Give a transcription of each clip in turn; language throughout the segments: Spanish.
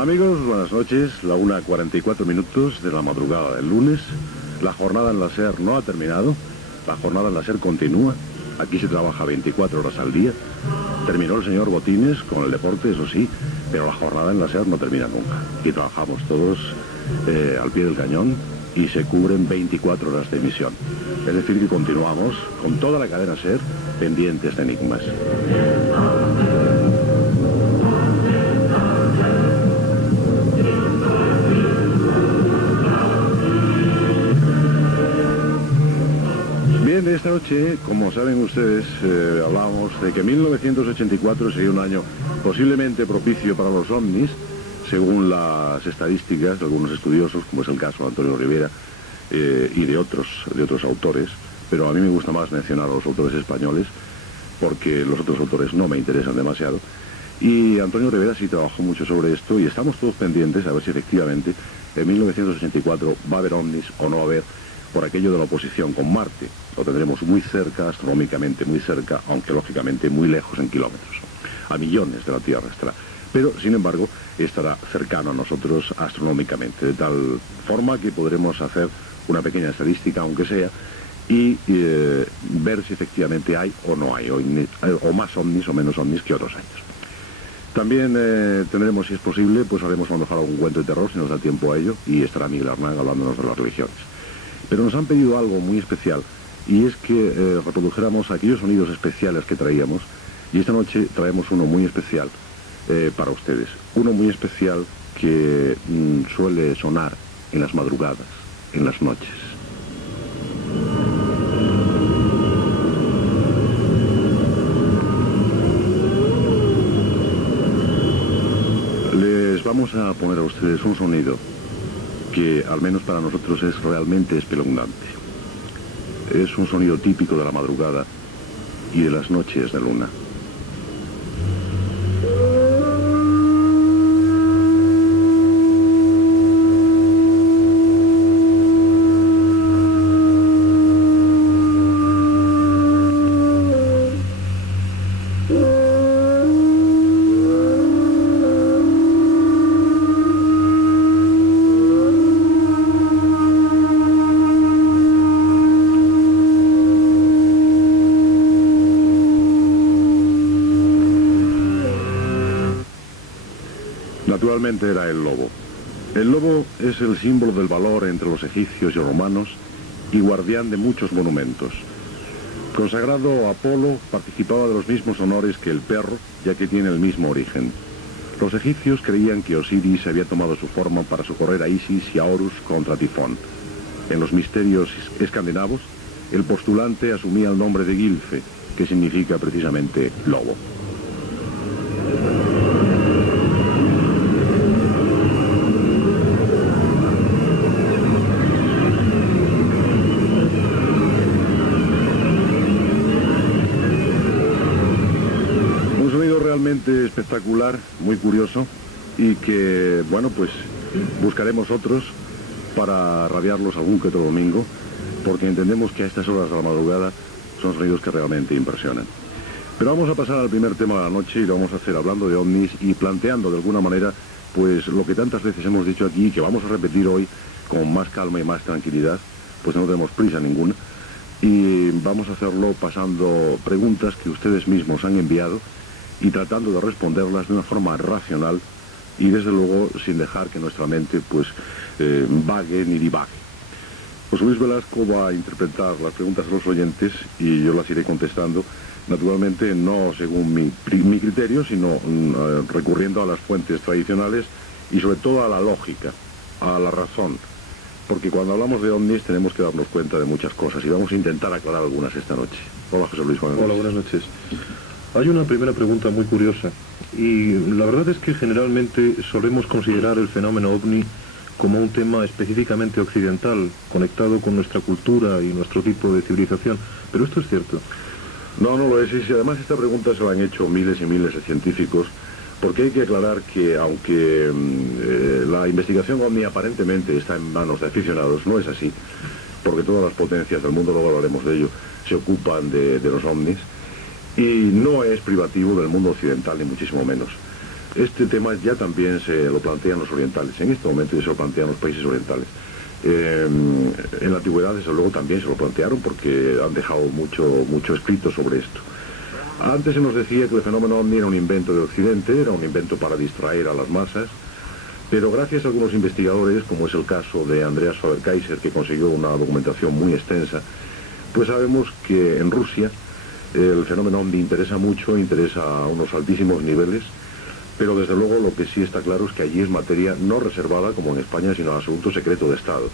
Amigos, buenas noches. La 1:44 de la madrugada del lunes. La jornada en la SER no ha terminado. La jornada en la SER continúa. Aquí se trabaja 24 horas al día. Terminó el señor Botines con el deporte, eso sí, pero la jornada en la SER no termina nunca. Y trabajamos todos al pie del cañón y se cubren 24 horas de emisión. Es decir, que continuamos con toda la cadena SER pendientes de enigmas. Bien, esta noche, como saben ustedes, hablábamos de que 1984 sería un año posiblemente propicio para los ovnis, según las estadísticas de algunos estudiosos, como es el caso de Antonio Rivera y de otros autores, pero a mí me gusta más mencionar a los autores españoles, porque los otros autores no me interesan demasiado. Y Antonio Rivera sí trabajó mucho sobre esto y estamos todos pendientes a ver si efectivamente en 1984 va a haber ovnis o no va a haber, por aquello de la oposición con Marte. Lo tendremos muy cerca, astronómicamente muy cerca, aunque lógicamente muy lejos en kilómetros. A millones de la Tierra estará. Pero, sin embargo, estará cercano a nosotros astronómicamente, de tal forma que podremos hacer una pequeña estadística, aunque sea, y ver si efectivamente hay o no hay, o más ovnis o menos ovnis que otros años. También tendremos, si es posible, pues haremos a lo mejor algún cuento de terror, si nos da tiempo a ello, y estará Miguel Hernán hablándonos de las religiones. Pero nos han pedido algo muy especial, y es que reprodujéramos aquellos sonidos especiales que traíamos, y esta noche traemos uno muy especial para ustedes. Uno muy especial que suele sonar en las madrugadas, en las noches. Les vamos a poner a ustedes un sonido que al menos para nosotros es realmente espeluznante. Es un sonido típico de la madrugada y de las noches de luna. Naturalmente era el lobo. El lobo es el símbolo del valor entre los egipcios y romanos y guardián de muchos monumentos. Consagrado a Apolo, participaba de los mismos honores que el perro, ya que tiene el mismo origen. Los egipcios creían que Osiris había tomado su forma para socorrer a Isis y a Horus contra Tifón. En los misterios escandinavos, el postulante asumía el nombre de Gilfe, que significa precisamente lobo. Espectacular, muy curioso, y que, bueno, pues buscaremos otros para radiarlos algún que otro domingo, porque entendemos que a estas horas de la madrugada son sonidos que realmente impresionan. Pero vamos a pasar al primer tema de la noche y lo vamos a hacer hablando de ovnis y planteando de alguna manera pues lo que tantas veces hemos dicho aquí y que vamos a repetir hoy con más calma y más tranquilidad, pues no tenemos prisa ninguna, y vamos a hacerlo pasando preguntas que ustedes mismos han enviado y tratando de responderlas de una forma racional y desde luego sin dejar que nuestra mente pues vague ni divague. José Luis Velasco va a interpretar las preguntas de los oyentes y yo las iré contestando, naturalmente no según mi criterio, sino recurriendo a las fuentes tradicionales y sobre todo a la lógica, a la razón, porque cuando hablamos de ovnis tenemos que darnos cuenta de muchas cosas y vamos a intentar aclarar algunas esta noche. Hola José Luis. Hola, buenas noches. Hay una primera pregunta muy curiosa y la verdad es que generalmente solemos considerar el fenómeno ovni como un tema específicamente occidental, conectado con nuestra cultura y nuestro tipo de civilización, pero ¿esto es cierto? No, no lo es, y además esta pregunta se la han hecho miles y miles de científicos, porque hay que aclarar que aunque la investigación ovni aparentemente está en manos de aficionados, no es así. porque todas las potencias del mundo, luego hablaremos de ello, se ocupan de los ovnis, y no es privativo del mundo occidental, ni muchísimo menos. Este tema ya también se lo plantean los orientales, en este momento ya se lo plantean los países orientales. En la antigüedad, desde luego, también se lo plantearon porque han dejado mucho escrito sobre esto. Antes se nos decía que el fenómeno ovni era un invento de Occidente, era un invento para distraer a las masas, pero gracias a algunos investigadores, como es el caso de Andreas Faber-Kaiser, que consiguió una documentación muy extensa, pues sabemos que en Rusia el fenómeno ovni interesa mucho, interesa a unos altísimos niveles, pero desde luego lo que sí está claro es que allí es materia no reservada como en España, sino absoluto secreto de Estado.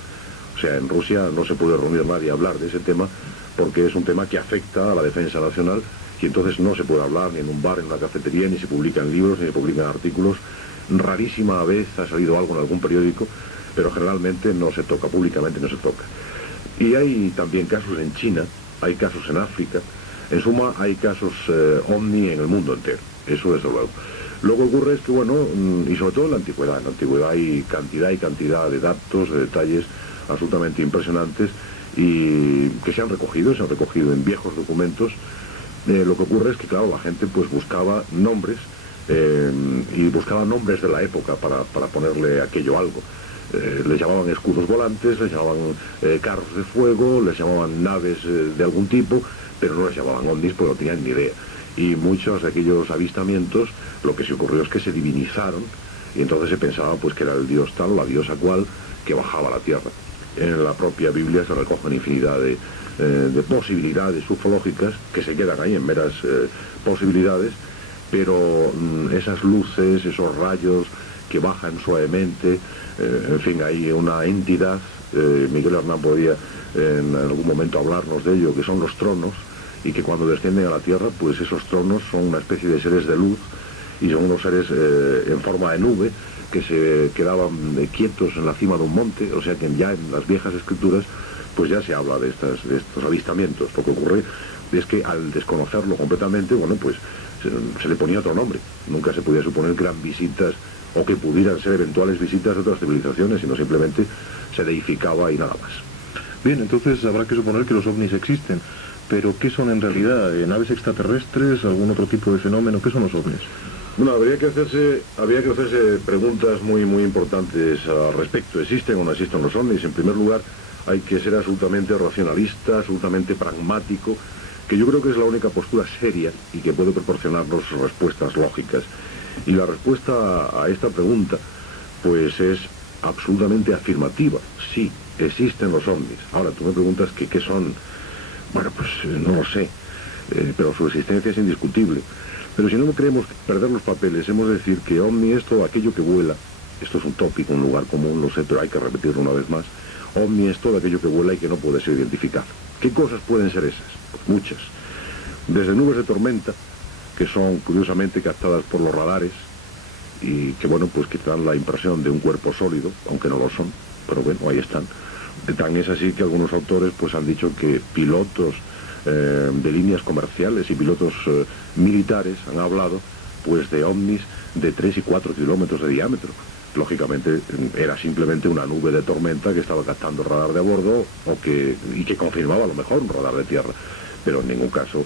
O sea, en Rusia no se puede reunir nadie a hablar de ese tema porque es un tema que afecta a la defensa nacional y entonces no se puede hablar ni en un bar, ni en una cafetería, ni se publican libros, ni se publican artículos. Rarísima vez ha salido algo en algún periódico, pero generalmente no se toca, públicamente no se toca. Y hay también casos en China, hay casos en África, en suma hay casos ovni en el mundo entero, eso desde luego. Lo que ocurre es que, bueno, y sobre todo en la antigüedad hay cantidad de datos, de detalles absolutamente impresionantes y que se han recogido en viejos documentos. Lo que ocurre es que, claro, la gente pues buscaba nombres y buscaba nombres de la época para ponerle aquello algo. Les llamaban escudos volantes, les llamaban carros de fuego, les llamaban naves de algún tipo, pero no les llamaban ovnis porque no tenían ni idea. Y muchos de aquellos avistamientos, lo que se ocurrió es que se divinizaron y entonces se pensaba pues que era el dios tal o la diosa cual que bajaba a la tierra. En la propia Biblia se recogen infinidad de posibilidades ufológicas que se quedan ahí en meras posibilidades, pero esas luces, esos rayos que bajan suavemente, en fin, hay una entidad, Miguel Hernán podría en algún momento hablarnos de ello, que son los tronos, y que cuando descienden a la tierra, pues esos tronos son una especie de seres de luz, y son unos seres en forma de nube, que se quedaban quietos en la cima de un monte, o sea que ya en las viejas escrituras, pues ya se habla de estos avistamientos. Lo que ocurre es que al desconocerlo completamente, bueno, pues se le ponía otro nombre. Nunca se podía suponer que eran visitas, o que pudieran ser eventuales visitas de otras civilizaciones, sino simplemente se deificaba y nada más. Bien, entonces habrá que suponer que los ovnis existen. Pero, ¿qué son en realidad? ¿Naves extraterrestres? ¿Algún otro tipo de fenómeno? ¿Qué son los ovnis? Bueno, habría que hacerse preguntas muy importantes al respecto. ¿Existen o no existen los ovnis? En primer lugar, hay que ser absolutamente racionalista, absolutamente pragmático, que yo creo que es la única postura seria y que puede proporcionarnos respuestas lógicas. Y la respuesta a esta pregunta, pues es absolutamente afirmativa. Sí, existen los ovnis. Ahora, tú me preguntas que qué son. Bueno, pues no lo sé, pero su existencia es indiscutible. Pero si no queremos perder los papeles, hemos de decir que ovni es todo aquello que vuela. Esto es un tópico, un lugar común, lo sé, pero hay que repetirlo una vez más. Ovni es todo aquello que vuela y que no puede ser identificado. ¿Qué cosas pueden ser esas? Pues muchas. Desde nubes de tormenta, que son curiosamente captadas por los radares, y que, bueno, pues que te dan la impresión de un cuerpo sólido, aunque no lo son, pero bueno, ahí están. Tan es así que algunos autores pues han dicho que pilotos de líneas comerciales y pilotos militares han hablado pues de ovnis de 3 y 4 kilómetros de diámetro. Lógicamente era simplemente una nube de tormenta que estaba captando el radar de a bordo y que confirmaba a lo mejor un radar de tierra, pero en ningún caso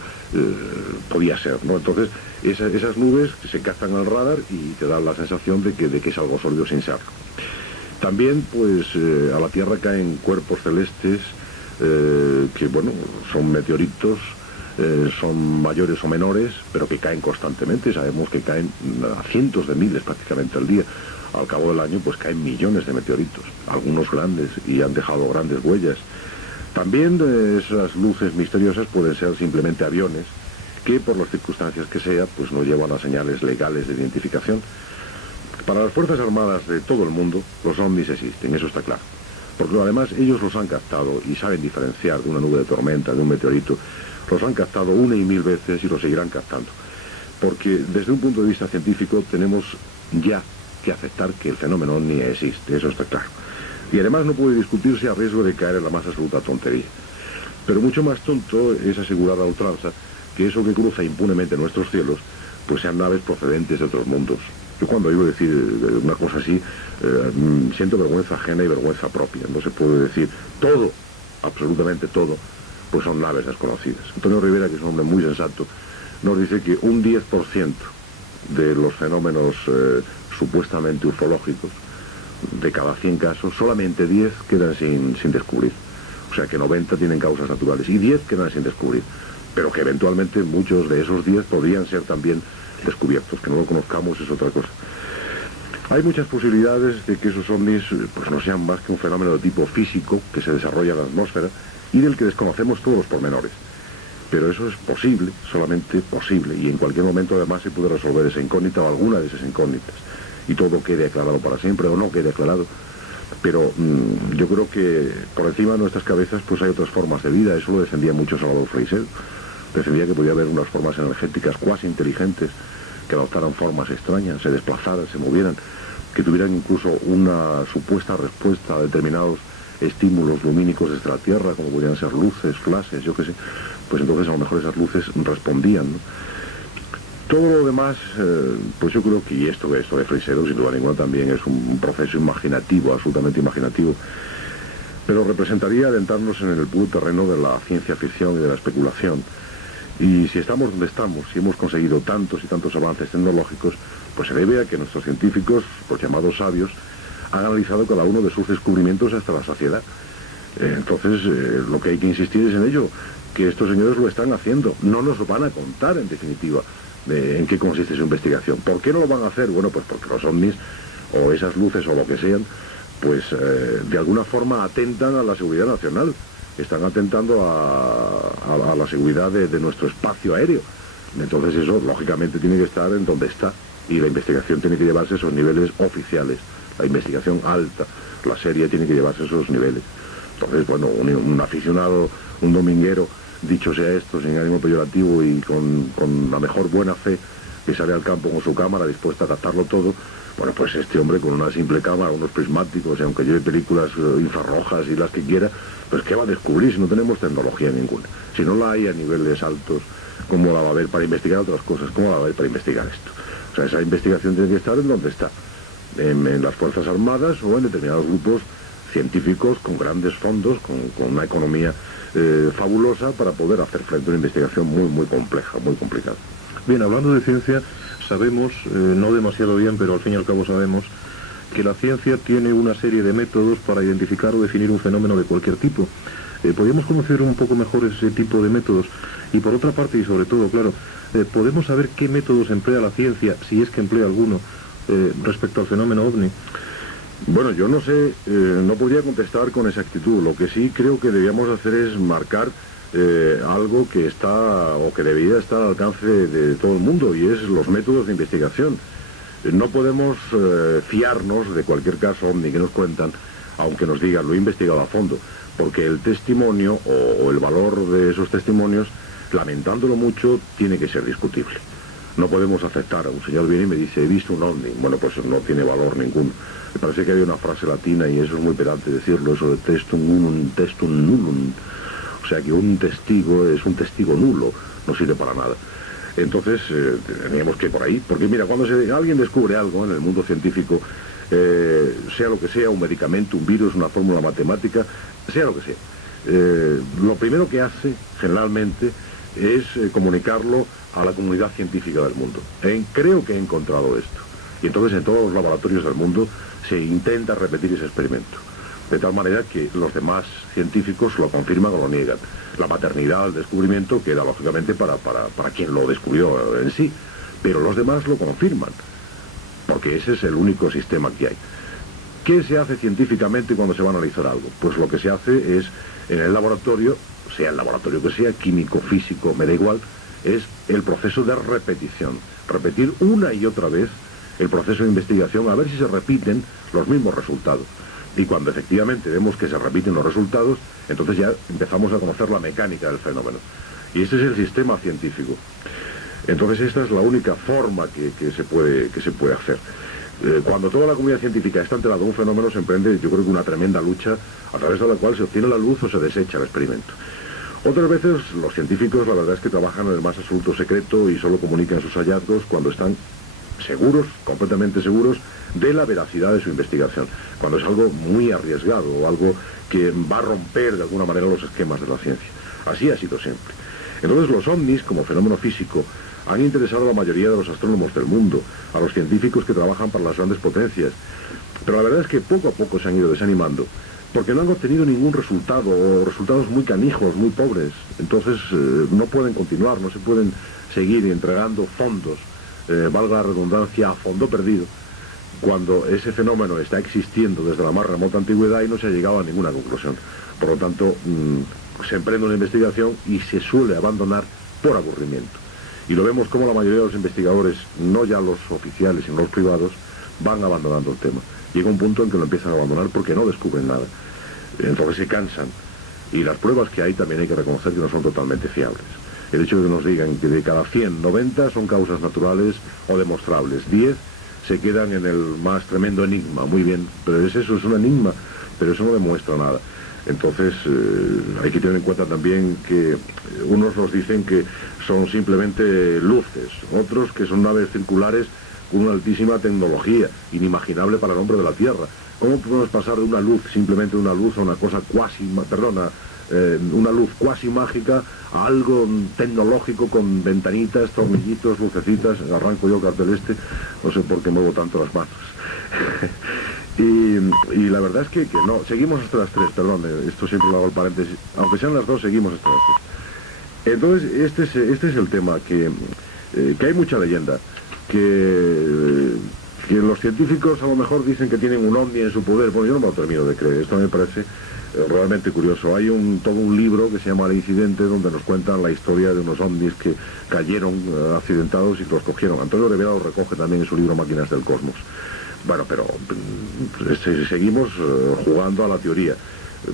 podía ser, ¿no? Entonces esas nubes se captan al radar y te dan la sensación de que es algo sólido sin serlo. También, pues, a la Tierra caen cuerpos celestes que, bueno, son meteoritos, son mayores o menores, pero que caen constantemente. Sabemos que caen a cientos de miles prácticamente al día. Al cabo del año, pues, caen millones de meteoritos, algunos grandes, y han dejado grandes huellas. También esas luces misteriosas pueden ser simplemente aviones que, por las circunstancias que sea, pues no llevan las señales legales de identificación. Para las Fuerzas Armadas de todo el mundo, los ovnis existen, eso está claro. Porque además ellos los han captado y saben diferenciar de una nube de tormenta, de un meteorito. Los han captado una y mil veces y los seguirán captando. Porque desde un punto de vista científico tenemos ya que aceptar que el fenómeno ovni existe, eso está claro. Y además no puede discutirse a riesgo de caer en la más absoluta tontería. Pero mucho más tonto es asegurar a ultranza que eso que cruza impunemente nuestros cielos, pues sean naves procedentes de otros mundos. Yo cuando oigo decir una cosa así, siento vergüenza ajena y vergüenza propia. No se puede decir todo absolutamente todo, pues son naves desconocidas. Antonio Rivera, que es un hombre muy sensato, nos dice que un 10% de los fenómenos supuestamente ufológicos, de cada 100 casos, solamente 10 quedan sin descubrir. O sea que 90 tienen causas naturales y 10 quedan sin descubrir. Pero que eventualmente muchos de esos 10 podrían ser también descubiertos. Que no lo conozcamos es otra cosa. Hay muchas posibilidades de que esos ovnis pues no sean más que un fenómeno de tipo físico que se desarrolla en la atmósfera y del que desconocemos todos los pormenores. Pero eso es posible, solamente posible, y en cualquier momento además se puede resolver esa incógnita o alguna de esas incógnitas, y todo quede aclarado para siempre o no quede aclarado. Pero yo creo que por encima de nuestras cabezas pues hay otras formas de vida. Eso lo defendía mucho Salvador Freixedo. Defendía que podía haber unas formas energéticas cuasi inteligentes que adoptaran formas extrañas, se desplazaran, se movieran, que tuvieran incluso una supuesta respuesta a determinados estímulos lumínicos desde la Tierra, como podrían ser luces, flashes, yo qué sé. Pues entonces a lo mejor esas luces respondían, ¿no? Todo lo demás, pues yo creo que, y esto de Freixedo, sin duda ninguna, también es un proceso imaginativo, absolutamente imaginativo, pero representaría adentrarnos en el puro terreno de la ciencia ficción y de la especulación. Y si estamos donde estamos, si hemos conseguido tantos y tantos avances tecnológicos, pues se debe a que nuestros científicos, los llamados sabios, han analizado cada uno de sus descubrimientos hasta la saciedad. Entonces, lo que hay que insistir es en ello, que estos señores lo están haciendo. No nos lo van a contar, en definitiva, en qué consiste su investigación. ¿Por qué no lo van a hacer? Bueno, pues porque los ovnis, o esas luces, o lo que sean, pues de alguna forma atentan a la seguridad nacional. Están atentando a la seguridad de nuestro espacio aéreo. Entonces eso, lógicamente, tiene que estar en donde está. Y la investigación tiene que llevarse a esos niveles oficiales. La investigación alta, la seria, tiene que llevarse a esos niveles. Entonces, bueno, un aficionado, un dominguero, dicho sea esto, sin ánimo peyorativo y con la mejor buena fe, que sale al campo con su cámara dispuesta a captarlo todo, bueno, pues este hombre con una simple cámara, unos prismáticos, y aunque lleve películas infrarrojas y las que quiera, pues ¿qué va a descubrir si no tenemos tecnología ninguna? Si no la hay a niveles altos, ¿cómo la va a haber para investigar otras cosas? ¿Cómo la va a haber para investigar esto? O sea, esa investigación tiene que estar en donde está, en las Fuerzas Armadas o en determinados grupos científicos con grandes fondos, con una economía fabulosa para poder hacer frente a una investigación muy, muy compleja, muy complicada. Bien, hablando de ciencia, sabemos, no demasiado bien, pero al fin y al cabo sabemos, que la ciencia tiene una serie de métodos para identificar o definir un fenómeno de cualquier tipo. ¿Podríamos conocer un poco mejor ese tipo de métodos? Y por otra parte, y sobre todo, claro, ¿podemos saber qué métodos emplea la ciencia, si es que emplea alguno, respecto al fenómeno OVNI? Bueno, yo no sé, no podría contestar con exactitud. Lo que sí creo que debíamos hacer es marcar algo que está o que debería estar al alcance de todo el mundo, y es los métodos de investigación. No podemos fiarnos de cualquier caso OVNI que nos cuentan, aunque nos digan lo he investigado a fondo, porque el testimonio o el valor de esos testimonios, lamentándolo mucho, tiene que ser discutible. No podemos aceptar, un señor viene y me dice, he visto un ovni. Bueno, pues no tiene valor ninguno. Me parece que hay una frase latina, y eso es muy pedante decirlo, eso de testum unum, testum nullum. O sea que un testigo es un testigo nulo, no sirve para nada. Entonces, teníamos que ir por ahí, porque mira, cuando alguien descubre algo en el mundo científico, sea lo que sea, un medicamento, un virus, una fórmula matemática, sea lo que sea, lo primero que hace, generalmente, es comunicarlo a la comunidad científica del mundo. Creo que he encontrado esto. Y entonces en todos los laboratorios del mundo se intenta repetir ese experimento. De tal manera que los demás científicos lo confirman o lo niegan. La paternidad del descubrimiento queda lógicamente para quien lo descubrió en sí. Pero los demás lo confirman. Porque ese es el único sistema que hay. ¿Qué se hace científicamente cuando se va a analizar algo? Pues lo que se hace es, en el laboratorio, sea el laboratorio que sea, químico, físico, me da igual, es el proceso de repetición. Repetir una y otra vez el proceso de investigación, a ver si se repiten los mismos resultados. Y cuando efectivamente vemos que se repiten los resultados, entonces ya empezamos a conocer la mecánica del fenómeno. Y ese es el sistema científico. Entonces esta es la única forma que se puede hacer. Cuando toda la comunidad científica está enterada de un fenómeno, se emprende, yo creo que una tremenda lucha a través de la cual se obtiene la luz o se desecha el experimento. Otras veces los científicos, la verdad es que trabajan en el más absoluto secreto y solo comunican sus hallazgos cuando están seguros, completamente seguros, de la veracidad de su investigación. Cuando es algo muy arriesgado o algo que va a romper de alguna manera los esquemas de la ciencia. Así ha sido siempre. Entonces los ovnis, como fenómeno físico, han interesado a la mayoría de los astrónomos del mundo, a los científicos que trabajan para las grandes potencias. Pero la verdad es que poco a poco se han ido desanimando, porque no han obtenido ningún resultado, o resultados muy canijos, muy pobres. Entonces no pueden continuar, no se pueden seguir entregando fondos, valga la redundancia, a fondo perdido, cuando ese fenómeno está existiendo desde la más remota antigüedad y no se ha llegado a ninguna conclusión. Por lo tanto, se emprende una investigación y se suele abandonar por aburrimiento. Y lo vemos como la mayoría de los investigadores, no ya los oficiales, sino los privados, van abandonando el tema. Llega un punto en que lo empiezan a abandonar porque no descubren nada. Entonces se cansan. Y las pruebas que hay también hay que reconocer que no son totalmente fiables. El hecho de que nos digan que de cada 100, 90 son causas naturales o demostrables. 10 se quedan en el más tremendo enigma. Muy bien, pero eso es un enigma, pero eso no demuestra nada. Entonces hay que tener en cuenta también que unos nos dicen que son simplemente luces, otros que son naves circulares con una altísima tecnología, inimaginable para el hombre de la Tierra. ¿Cómo podemos pasar de una luz, simplemente una luz, a una cosa una luz cuasi mágica, a algo tecnológico con ventanitas, tornillitos, lucecitas? Arranco yo cartel no sé por qué muevo tanto las manos. Y la verdad es que no, seguimos hasta las 3, perdón, esto siempre lo hago el paréntesis, aunque sean las 2, seguimos hasta las 3. Entonces, este es el tema, que hay mucha leyenda, que los científicos a lo mejor dicen que tienen un ovni en su poder. Bueno, yo no me lo termino de creer, esto me parece realmente curioso. Hay todo un libro que se llama El Incidente, donde nos cuentan la historia de unos ovnis que cayeron accidentados y que los cogieron. Antonio Rivera lo recoge también en su libro Máquinas del Cosmos. Bueno, pero seguimos jugando a la teoría.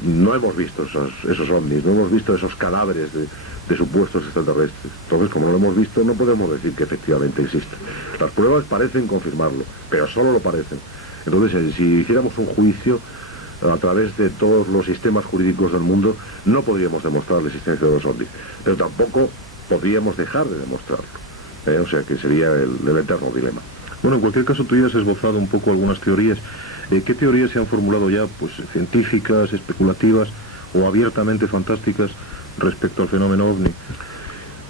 No hemos visto esos ovnis, no hemos visto esos cadáveres de supuestos extraterrestres. Entonces, como no lo hemos visto, no podemos decir que efectivamente existen. Las pruebas parecen confirmarlo, pero solo lo parecen. Entonces, si hiciéramos un juicio a través de todos los sistemas jurídicos del mundo, no podríamos demostrar la existencia de los ovnis, pero tampoco podríamos dejar de demostrarlo. O sea que sería el eterno dilema. Bueno, en cualquier caso, tú ya has esbozado un poco algunas teorías. ¿Qué teorías se han formulado ya, pues científicas, especulativas o abiertamente fantásticas respecto al fenómeno ovni?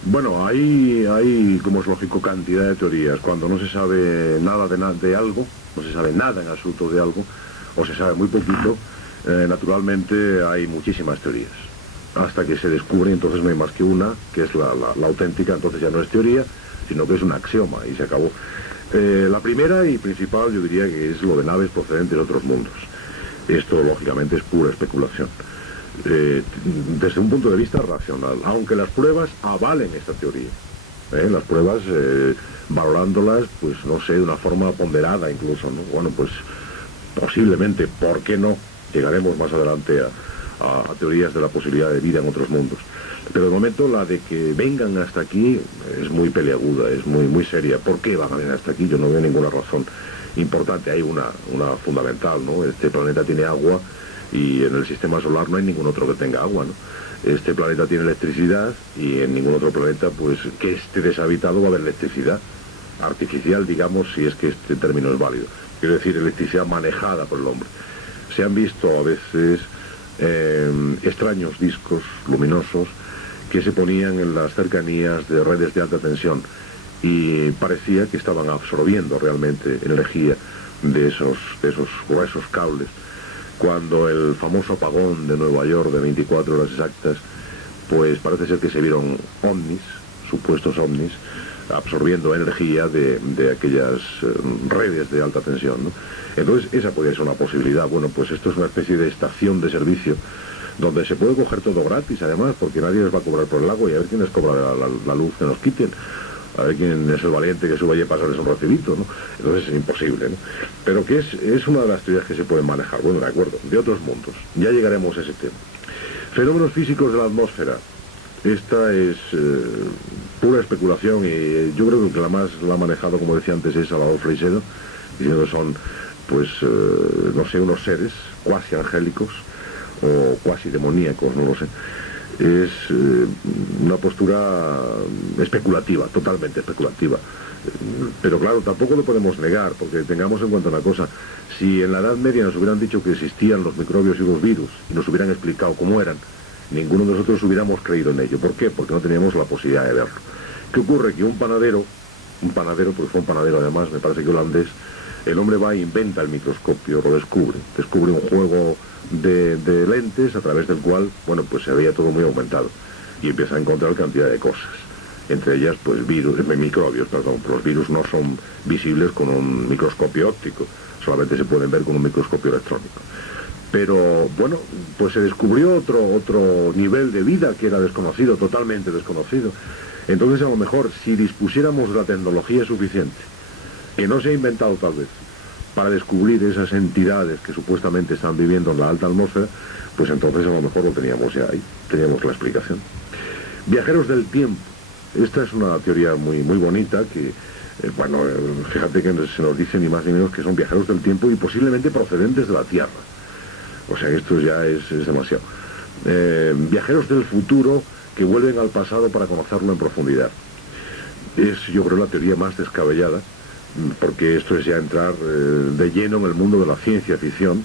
Bueno, hay, como es lógico, cantidad de teorías. Cuando no se sabe nada de algo, no se sabe nada en absoluto de algo, o se sabe muy poquito, naturalmente hay muchísimas teorías. Hasta que se descubre, entonces no hay más que una, que es la auténtica. Entonces ya no es teoría, sino que es un axioma, y se acabó. La primera y principal, yo diría que es lo de naves procedentes de otros mundos. Esto, lógicamente, es pura especulación. Desde un punto de vista racional, aunque las pruebas avalen esta teoría. Las pruebas, valorándolas, pues no sé, de una forma ponderada incluso, ¿no? Bueno, pues posiblemente, ¿por qué no? Llegaremos más adelante a teorías de la posibilidad de vida en otros mundos. Pero de momento la de que vengan hasta aquí es muy peliaguda, es muy seria. ¿Por qué van a venir hasta aquí? Yo no veo ninguna razón importante. Hay una fundamental, ¿no? Este planeta tiene agua y en el sistema solar no hay ningún otro que tenga agua, ¿no? Este planeta tiene electricidad y en ningún otro planeta, pues, que esté deshabitado va a haber electricidad artificial, digamos, si es que este término es válido. Quiero decir, electricidad manejada por el hombre. Se han visto a veces extraños discos luminosos que se ponían en las cercanías de redes de alta tensión y parecía que estaban absorbiendo realmente energía de esos gruesos cables. Cuando el famoso apagón de Nueva York de 24 horas exactas, pues parece ser que se vieron ovnis, supuestos ovnis, absorbiendo energía de aquellas redes de alta tensión, ¿no? Entonces esa podría ser una posibilidad. Bueno, pues esto es una especie de estación de servicio donde se puede coger todo gratis, además, porque nadie les va a cobrar por el agua, y a ver quién les cobra la luz que nos quiten, a ver quién es el valiente que suba allí a pasarles un recibito, ¿no? Entonces es imposible, ¿no? Pero que es una de las teorías que se pueden manejar. Bueno, de acuerdo, de otros mundos, ya llegaremos a ese tema. Fenómenos físicos de la atmósfera. Esta es pura especulación, y yo creo que la más la ha manejado, como decía antes, es Salvador Freixedo, diciendo que son, pues, no sé, unos seres cuasi angélicos o cuasi demoníacos, no lo sé. Es una postura especulativa, totalmente especulativa. Pero claro, tampoco lo podemos negar, porque tengamos en cuenta una cosa: Si en la Edad Media nos hubieran dicho que existían los microbios y los virus y nos hubieran explicado cómo eran, ninguno de nosotros hubiéramos creído en ello. ¿Por qué? Porque no teníamos la posibilidad de verlo. ¿Qué ocurre? Que un panadero, porque fue un panadero además, me parece que holandés, el hombre va e inventa el microscopio, lo descubre un juego de lentes a través del cual, bueno, pues se veía todo muy aumentado y empieza a encontrar cantidad de cosas. Entre ellas, pues microbios, perdón. Los virus no son visibles con un microscopio óptico, solamente se pueden ver con un microscopio electrónico. Pero, bueno, pues se descubrió otro nivel de vida que era desconocido, totalmente desconocido. Entonces, a lo mejor, si dispusiéramos de la tecnología suficiente, que no se ha inventado tal vez, para descubrir esas entidades que supuestamente están viviendo en la alta atmósfera, pues entonces a lo mejor lo teníamos ya ahí, teníamos la explicación. Viajeros del tiempo. Esta es una teoría muy, muy bonita que, fíjate que se nos dice ni más ni menos que son viajeros del tiempo y posiblemente procedentes de la Tierra. O sea, esto ya es demasiado. Viajeros del futuro que vuelven al pasado para conocerlo en profundidad. Es, yo creo, la teoría más descabellada, porque esto es ya entrar de lleno en el mundo de la ciencia ficción,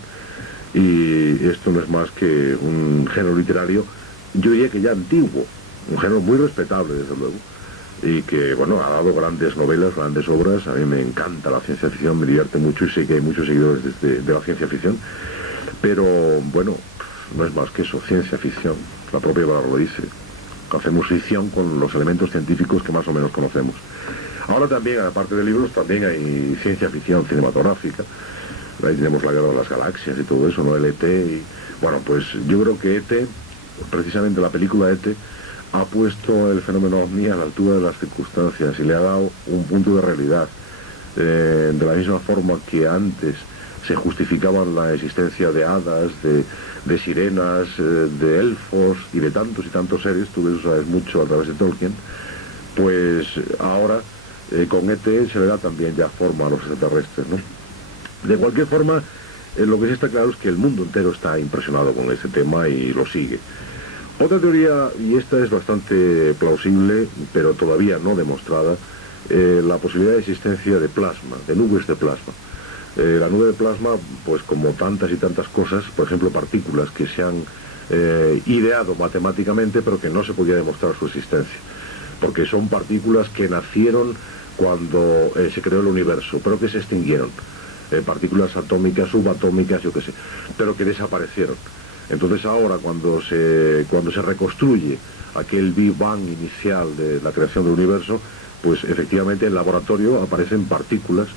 y esto no es más que un género literario, yo diría que ya antiguo, un género muy respetable, desde luego, y que, bueno, ha dado grandes novelas, grandes obras. A mí me encanta la ciencia ficción, me divierte mucho y sé que hay muchos seguidores de la ciencia ficción, pero, bueno, no es más que eso, ciencia ficción, la propia palabra lo dice. Hacemos ficción con los elementos científicos que más o menos conocemos. Ahora también, aparte de libros, también hay ciencia ficción cinematográfica. Ahí tenemos la Guerra de las Galaxias y todo eso, ¿no? El ET. Y, bueno, pues yo creo que ET, precisamente la película ET, ha puesto el fenómeno ovni a la altura de las circunstancias y le ha dado un punto de realidad. De la misma forma que antes se justificaban la existencia de hadas, de sirenas, de elfos y de tantos y tantos seres, tú eso sabes mucho a través de Tolkien, pues ahora con ET se le da también ya forma a los extraterrestres, ¿no? De cualquier forma, lo que sí está claro es que el mundo entero está impresionado con ese tema y lo sigue. Otra teoría, y esta es bastante plausible, pero todavía no demostrada, la posibilidad de existencia de plasma, de nubes de plasma. La nube de plasma, pues como tantas y tantas cosas, por ejemplo partículas que se han ideado matemáticamente pero que no se podía demostrar su existencia, porque son partículas que nacieron cuando se creó el universo, pero que se extinguieron, partículas atómicas, subatómicas, yo qué sé, pero que desaparecieron. Entonces ahora cuando se reconstruye aquel Big Bang inicial de la creación del universo, pues efectivamente en el laboratorio aparecen partículas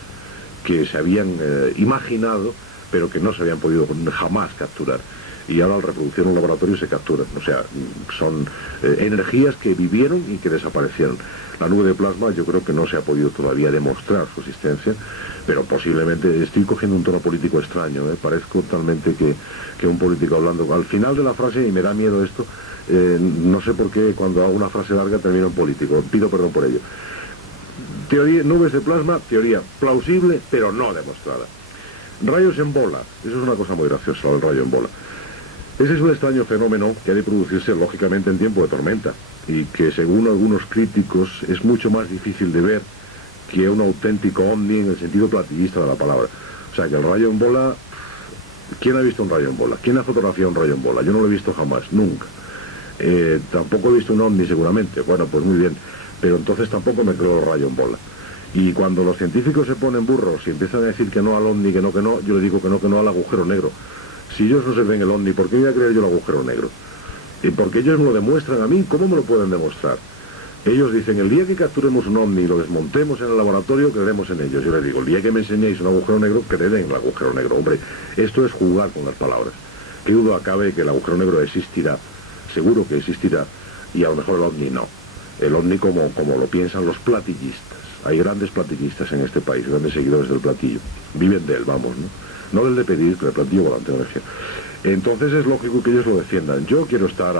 que se habían imaginado, pero que no se habían podido jamás capturar. Y ahora al reproducir en un laboratorio se capturan. O sea, son energías que vivieron y que desaparecieron. La nube de plasma yo creo que no se ha podido todavía demostrar su existencia, pero posiblemente, estoy cogiendo un tono político extraño, parezco totalmente que un político hablando. Al final de la frase, y me da miedo esto, no sé por qué cuando hago una frase larga termino en político, pido perdón por ello. Teoría, nubes de plasma, teoría plausible, pero no demostrada. Rayos en bola, eso es una cosa muy graciosa, el rayo en bola. Ese es un extraño fenómeno que ha de producirse lógicamente en tiempo de tormenta y que según algunos críticos es mucho más difícil de ver que un auténtico ovni en el sentido platillista de la palabra. O sea que el rayo en bola, ¿quién ha visto un rayo en bola? ¿Quién ha fotografiado un rayo en bola? Yo no lo he visto jamás, nunca. Tampoco he visto un ovni seguramente, bueno, pues muy bien, pero entonces tampoco me creo el rayo en bola. Y cuando los científicos se ponen burros y empiezan a decir que no al ovni, que no, yo les digo que no al agujero negro. Si ellos no se ven el ovni, ¿por qué voy a creer yo el agujero negro? Y porque ellos me lo demuestran a mí, ¿cómo me lo pueden demostrar? Ellos dicen, el día que capturemos un ovni y lo desmontemos en el laboratorio, creeremos en ellos. Yo les digo, el día que me enseñéis un agujero negro, creeré en el agujero negro. Hombre, esto es jugar con las palabras. Qué duda cabe que el agujero negro existirá, seguro que existirá, y a lo mejor el ovni no. El ovni como lo piensan los platillistas. Hay grandes platillistas en este país, grandes seguidores del platillo. Viven de él, vamos, ¿no? No del de pedir, pero el platillo volante de energía. Entonces es lógico que ellos lo defiendan. Yo quiero estar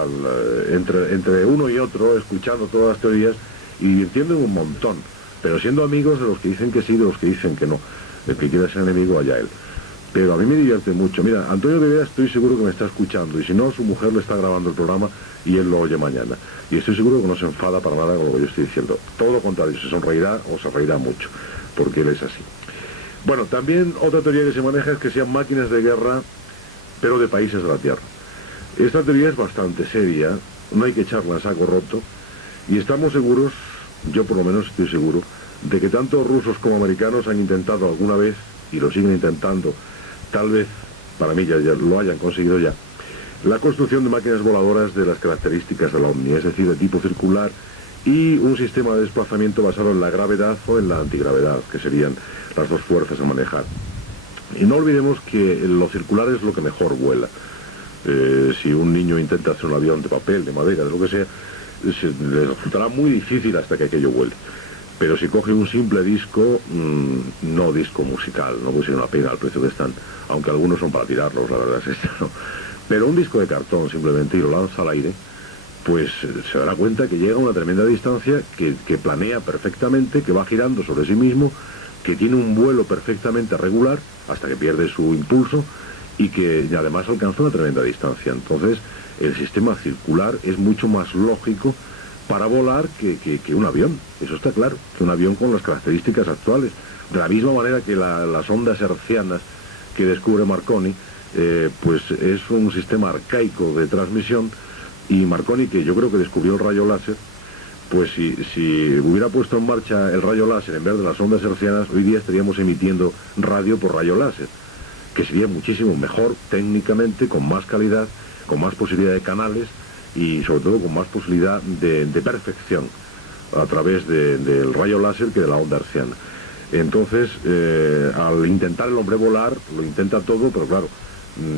entre uno y otro, escuchando todas las teorías y entienden un montón, pero siendo amigos de los que dicen que sí, de los que dicen que no. El que quiera ser enemigo, allá él. Pero a mí me divierte mucho. Mira, Antonio Rivera estoy seguro que me está escuchando, y si no, su mujer le está grabando el programa y él lo oye mañana. Y estoy seguro que no se enfada para nada con lo que yo estoy diciendo. Todo lo contrario, se sonreirá o se reirá mucho, porque él es así. Bueno, también otra teoría que se maneja es que sean máquinas de guerra, pero de países de la Tierra. Esta teoría es bastante seria, no hay que echarla a saco roto, y estamos seguros, yo por lo menos estoy seguro, de que tanto rusos como americanos han intentado alguna vez, y lo siguen intentando, tal vez, para mí ya lo hayan conseguido ya, la construcción de máquinas voladoras de las características del OVNI, es decir, de tipo circular, y un sistema de desplazamiento basado en la gravedad o en la antigravedad, que serían las dos fuerzas a manejar. Y no olvidemos que lo circular es lo que mejor vuela. Si un niño intenta hacer un avión de papel, de madera, de lo que sea, le resultará muy difícil hasta que aquello vuele. Pero si coge un simple disco, no disco musical, no puede ser una pena al precio que están, aunque algunos son para tirarlos, la verdad es esta, ¿no? Pero un disco de cartón simplemente y lo lanza al aire, pues se dará cuenta que llega a una tremenda distancia, que planea perfectamente, que va girando sobre sí mismo, que tiene un vuelo perfectamente regular hasta que pierde su impulso y que además alcanza una tremenda distancia. Entonces el sistema circular es mucho más lógico para volar que un avión, eso está claro, que un avión con las características actuales. De la misma manera que las ondas hertzianas que descubre Marconi, pues es un sistema arcaico de transmisión, y Marconi, que yo creo que descubrió el rayo láser, pues si hubiera puesto en marcha el rayo láser en vez de las ondas hertzianas, hoy día estaríamos emitiendo radio por rayo láser, que sería muchísimo mejor técnicamente, con más calidad, con más posibilidad de canales y sobre todo con más posibilidad de perfección a través del rayo láser que de la onda hertziana. Entonces, al intentar el hombre volar, lo intenta todo, pero claro,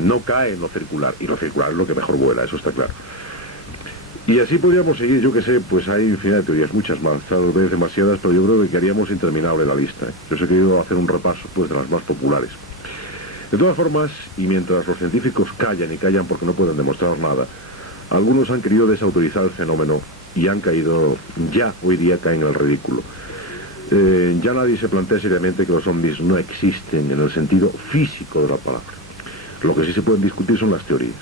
no cae en lo circular, y lo circular es lo que mejor vuela, eso está claro. Y así podríamos seguir, yo que sé, pues hay infinidad de teorías, muchas más, tal vez demasiadas, pero yo creo que haríamos interminable la lista. Yo he querido hacer un repaso pues de las más populares. De todas formas, y mientras los científicos callan y callan porque no pueden demostrar nada, algunos han querido desautorizar el fenómeno y han caído, ya hoy día caen en el ridículo. Ya nadie se plantea seriamente que los ovnis no existen en el sentido físico de la palabra. Lo que sí se pueden discutir son las teorías.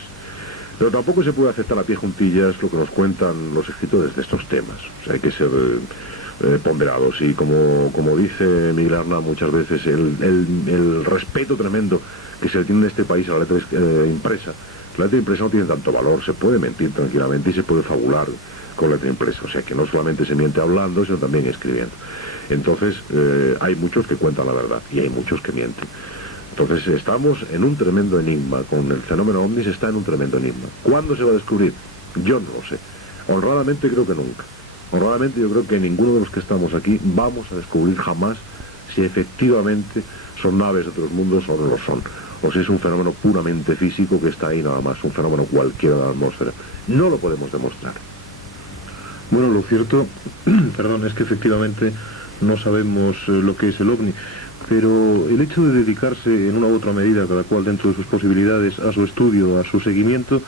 Pero tampoco se puede aceptar a pie juntillas lo que nos cuentan los escritores de estos temas. O sea, hay que ser ponderados. Y como dice Miguel Arna muchas veces, el respeto tremendo que se le tiene en este país a la letra impresa. La letra impresa no tiene tanto valor, se puede mentir tranquilamente y se puede fabular con letra impresa. O sea, que no solamente se miente hablando, sino también escribiendo. Entonces, hay muchos que cuentan la verdad y hay muchos que mienten. Entonces estamos en un tremendo enigma, con el fenómeno OVNI se está en un tremendo enigma. ¿Cuándo se va a descubrir? Yo no lo sé. Honradamente creo que nunca. Honradamente yo creo que ninguno de los que estamos aquí vamos a descubrir jamás si efectivamente son naves de otros mundos o no lo son. O si es un fenómeno puramente físico que está ahí nada más, un fenómeno cualquiera de la atmósfera. No lo podemos demostrar. Bueno, lo cierto, perdón, es que efectivamente no sabemos lo que es el OVNI. Pero el hecho de dedicarse en una u otra medida, cada cual dentro de sus posibilidades, a su estudio, a su seguimiento,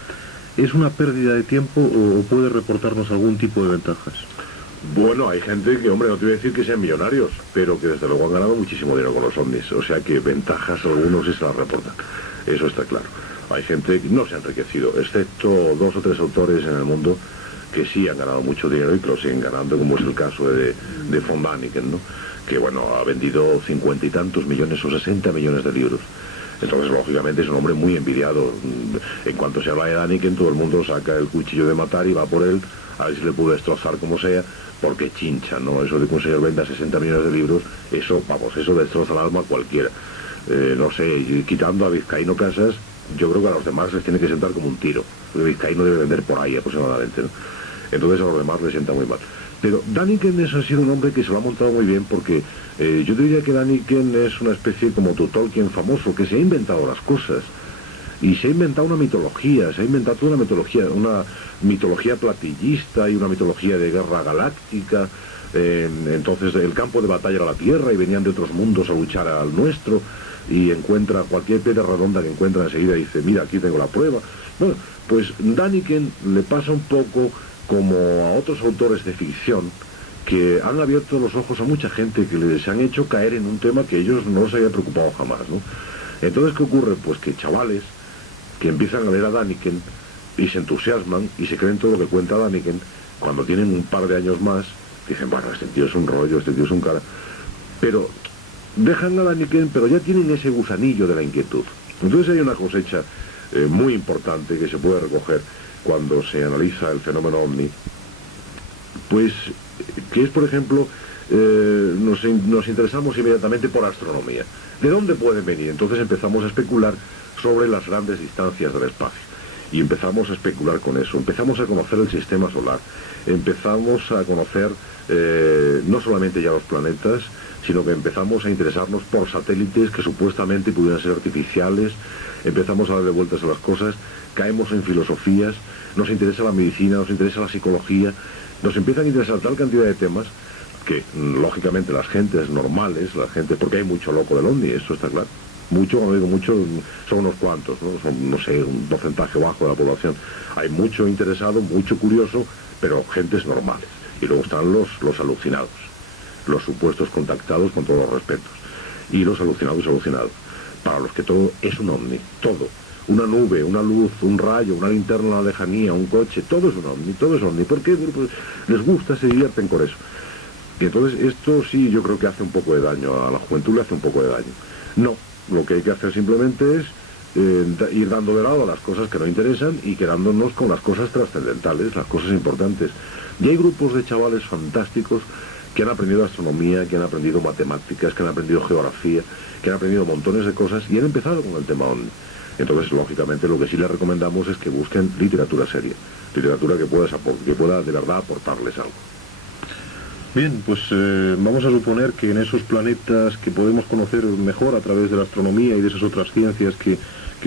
¿es una pérdida de tiempo o puede reportarnos algún tipo de ventajas? Bueno, hay gente que, hombre, no te voy a decir que sean millonarios, pero que desde luego han ganado muchísimo dinero con los ovnis. O sea que ventajas algunos sí se las reportan. Eso está claro. Hay gente que no se ha enriquecido, excepto 2 o 3 autores en el mundo que sí han ganado mucho dinero y que lo siguen ganando, como es el caso de von Däniken, ¿no? Que bueno, ha vendido 50 y tantos millones o 60 millones de libros. Entonces, lógicamente, es un hombre muy envidiado. En cuanto se habla de Däniken, todo el mundo saca el cuchillo de matar y va por él, a ver si le puede destrozar como sea, porque chincha, ¿no? Eso de que un señor venda 60 millones de libros, eso, vamos, eso destroza el alma a cualquiera. No sé, quitando a Vizcaíno Casas, yo creo que a los demás les tiene que sentar como un tiro. Porque Vizcaíno debe vender por ahí aproximadamente, ¿no? Entonces a los demás les sienta muy mal. Pero Däniken ha sido un hombre que se lo ha montado muy bien porque yo diría que Däniken es una especie como tu Tolkien famoso, que se ha inventado las cosas y se ha inventado una mitología, se ha inventado toda una mitología platillista y una mitología de guerra galáctica. Entonces el campo de batalla era la Tierra y venían de otros mundos a luchar al nuestro, y encuentra cualquier piedra redonda que encuentra enseguida y dice, mira, aquí tengo la prueba. Bueno, pues Däniken le pasa un poco como a otros autores de ficción que han abierto los ojos a mucha gente, que les han hecho caer en un tema que ellos no se habían preocupado jamás, ¿no? Entonces, ¿qué ocurre? Pues que chavales que empiezan a leer a Däniken y se entusiasman y se creen todo lo que cuenta Däniken, cuando tienen un par de años más, dicen, bueno, este tío es un rollo, este tío es un cara. Pero dejan nada ni que, pero ya tienen ese gusanillo de la inquietud. Entonces hay una cosecha muy importante que se puede recoger cuando se analiza el fenómeno OVNI, pues que es, por ejemplo, nos interesamos inmediatamente por astronomía. ¿De dónde pueden venir? Entonces empezamos a especular sobre las grandes distancias del espacio. Y empezamos a especular con eso. Empezamos a conocer el sistema solar. Empezamos a conocer no solamente ya los planetas, sino que empezamos a interesarnos por satélites que supuestamente pudieran ser artificiales. Empezamos a darle vueltas a las cosas. Caemos en filosofías. Nos interesa la medicina, nos interesa la psicología. Nos empiezan a interesar tal cantidad de temas que, lógicamente, las gentes normales, porque hay mucho loco del OVNI, esto está claro. Mucho, cuando digo mucho, son unos cuantos, ¿no? Son, no sé, un porcentaje bajo de la población. Hay mucho interesado, mucho curioso, pero gentes normales. Y luego están los alucinados, los supuestos contactados, con todos los respetos. Y los alucinados, para los que todo es un OVNI, todo. Una nube, una luz, un rayo, una linterna a la lejanía, un coche, todo es un OVNI, todo es OVNI. ¿Por qué? Pues les gusta, se divierten con eso. Y entonces esto sí, yo creo que hace un poco de daño a la juventud, le hace un poco de daño. No, lo que hay que hacer simplemente es ir dando de lado a las cosas que no interesan y quedándonos con las cosas trascendentales, las cosas importantes. Y hay grupos de chavales fantásticos que han aprendido astronomía, que han aprendido matemáticas, que han aprendido geografía, que han aprendido montones de cosas y han empezado con el tema OVNI. Entonces, lógicamente, lo que sí les recomendamos es que busquen literatura seria, literatura que pueda de verdad aportarles algo. Bien, pues vamos a suponer que en esos planetas que podemos conocer mejor a través de la astronomía y de esas otras ciencias que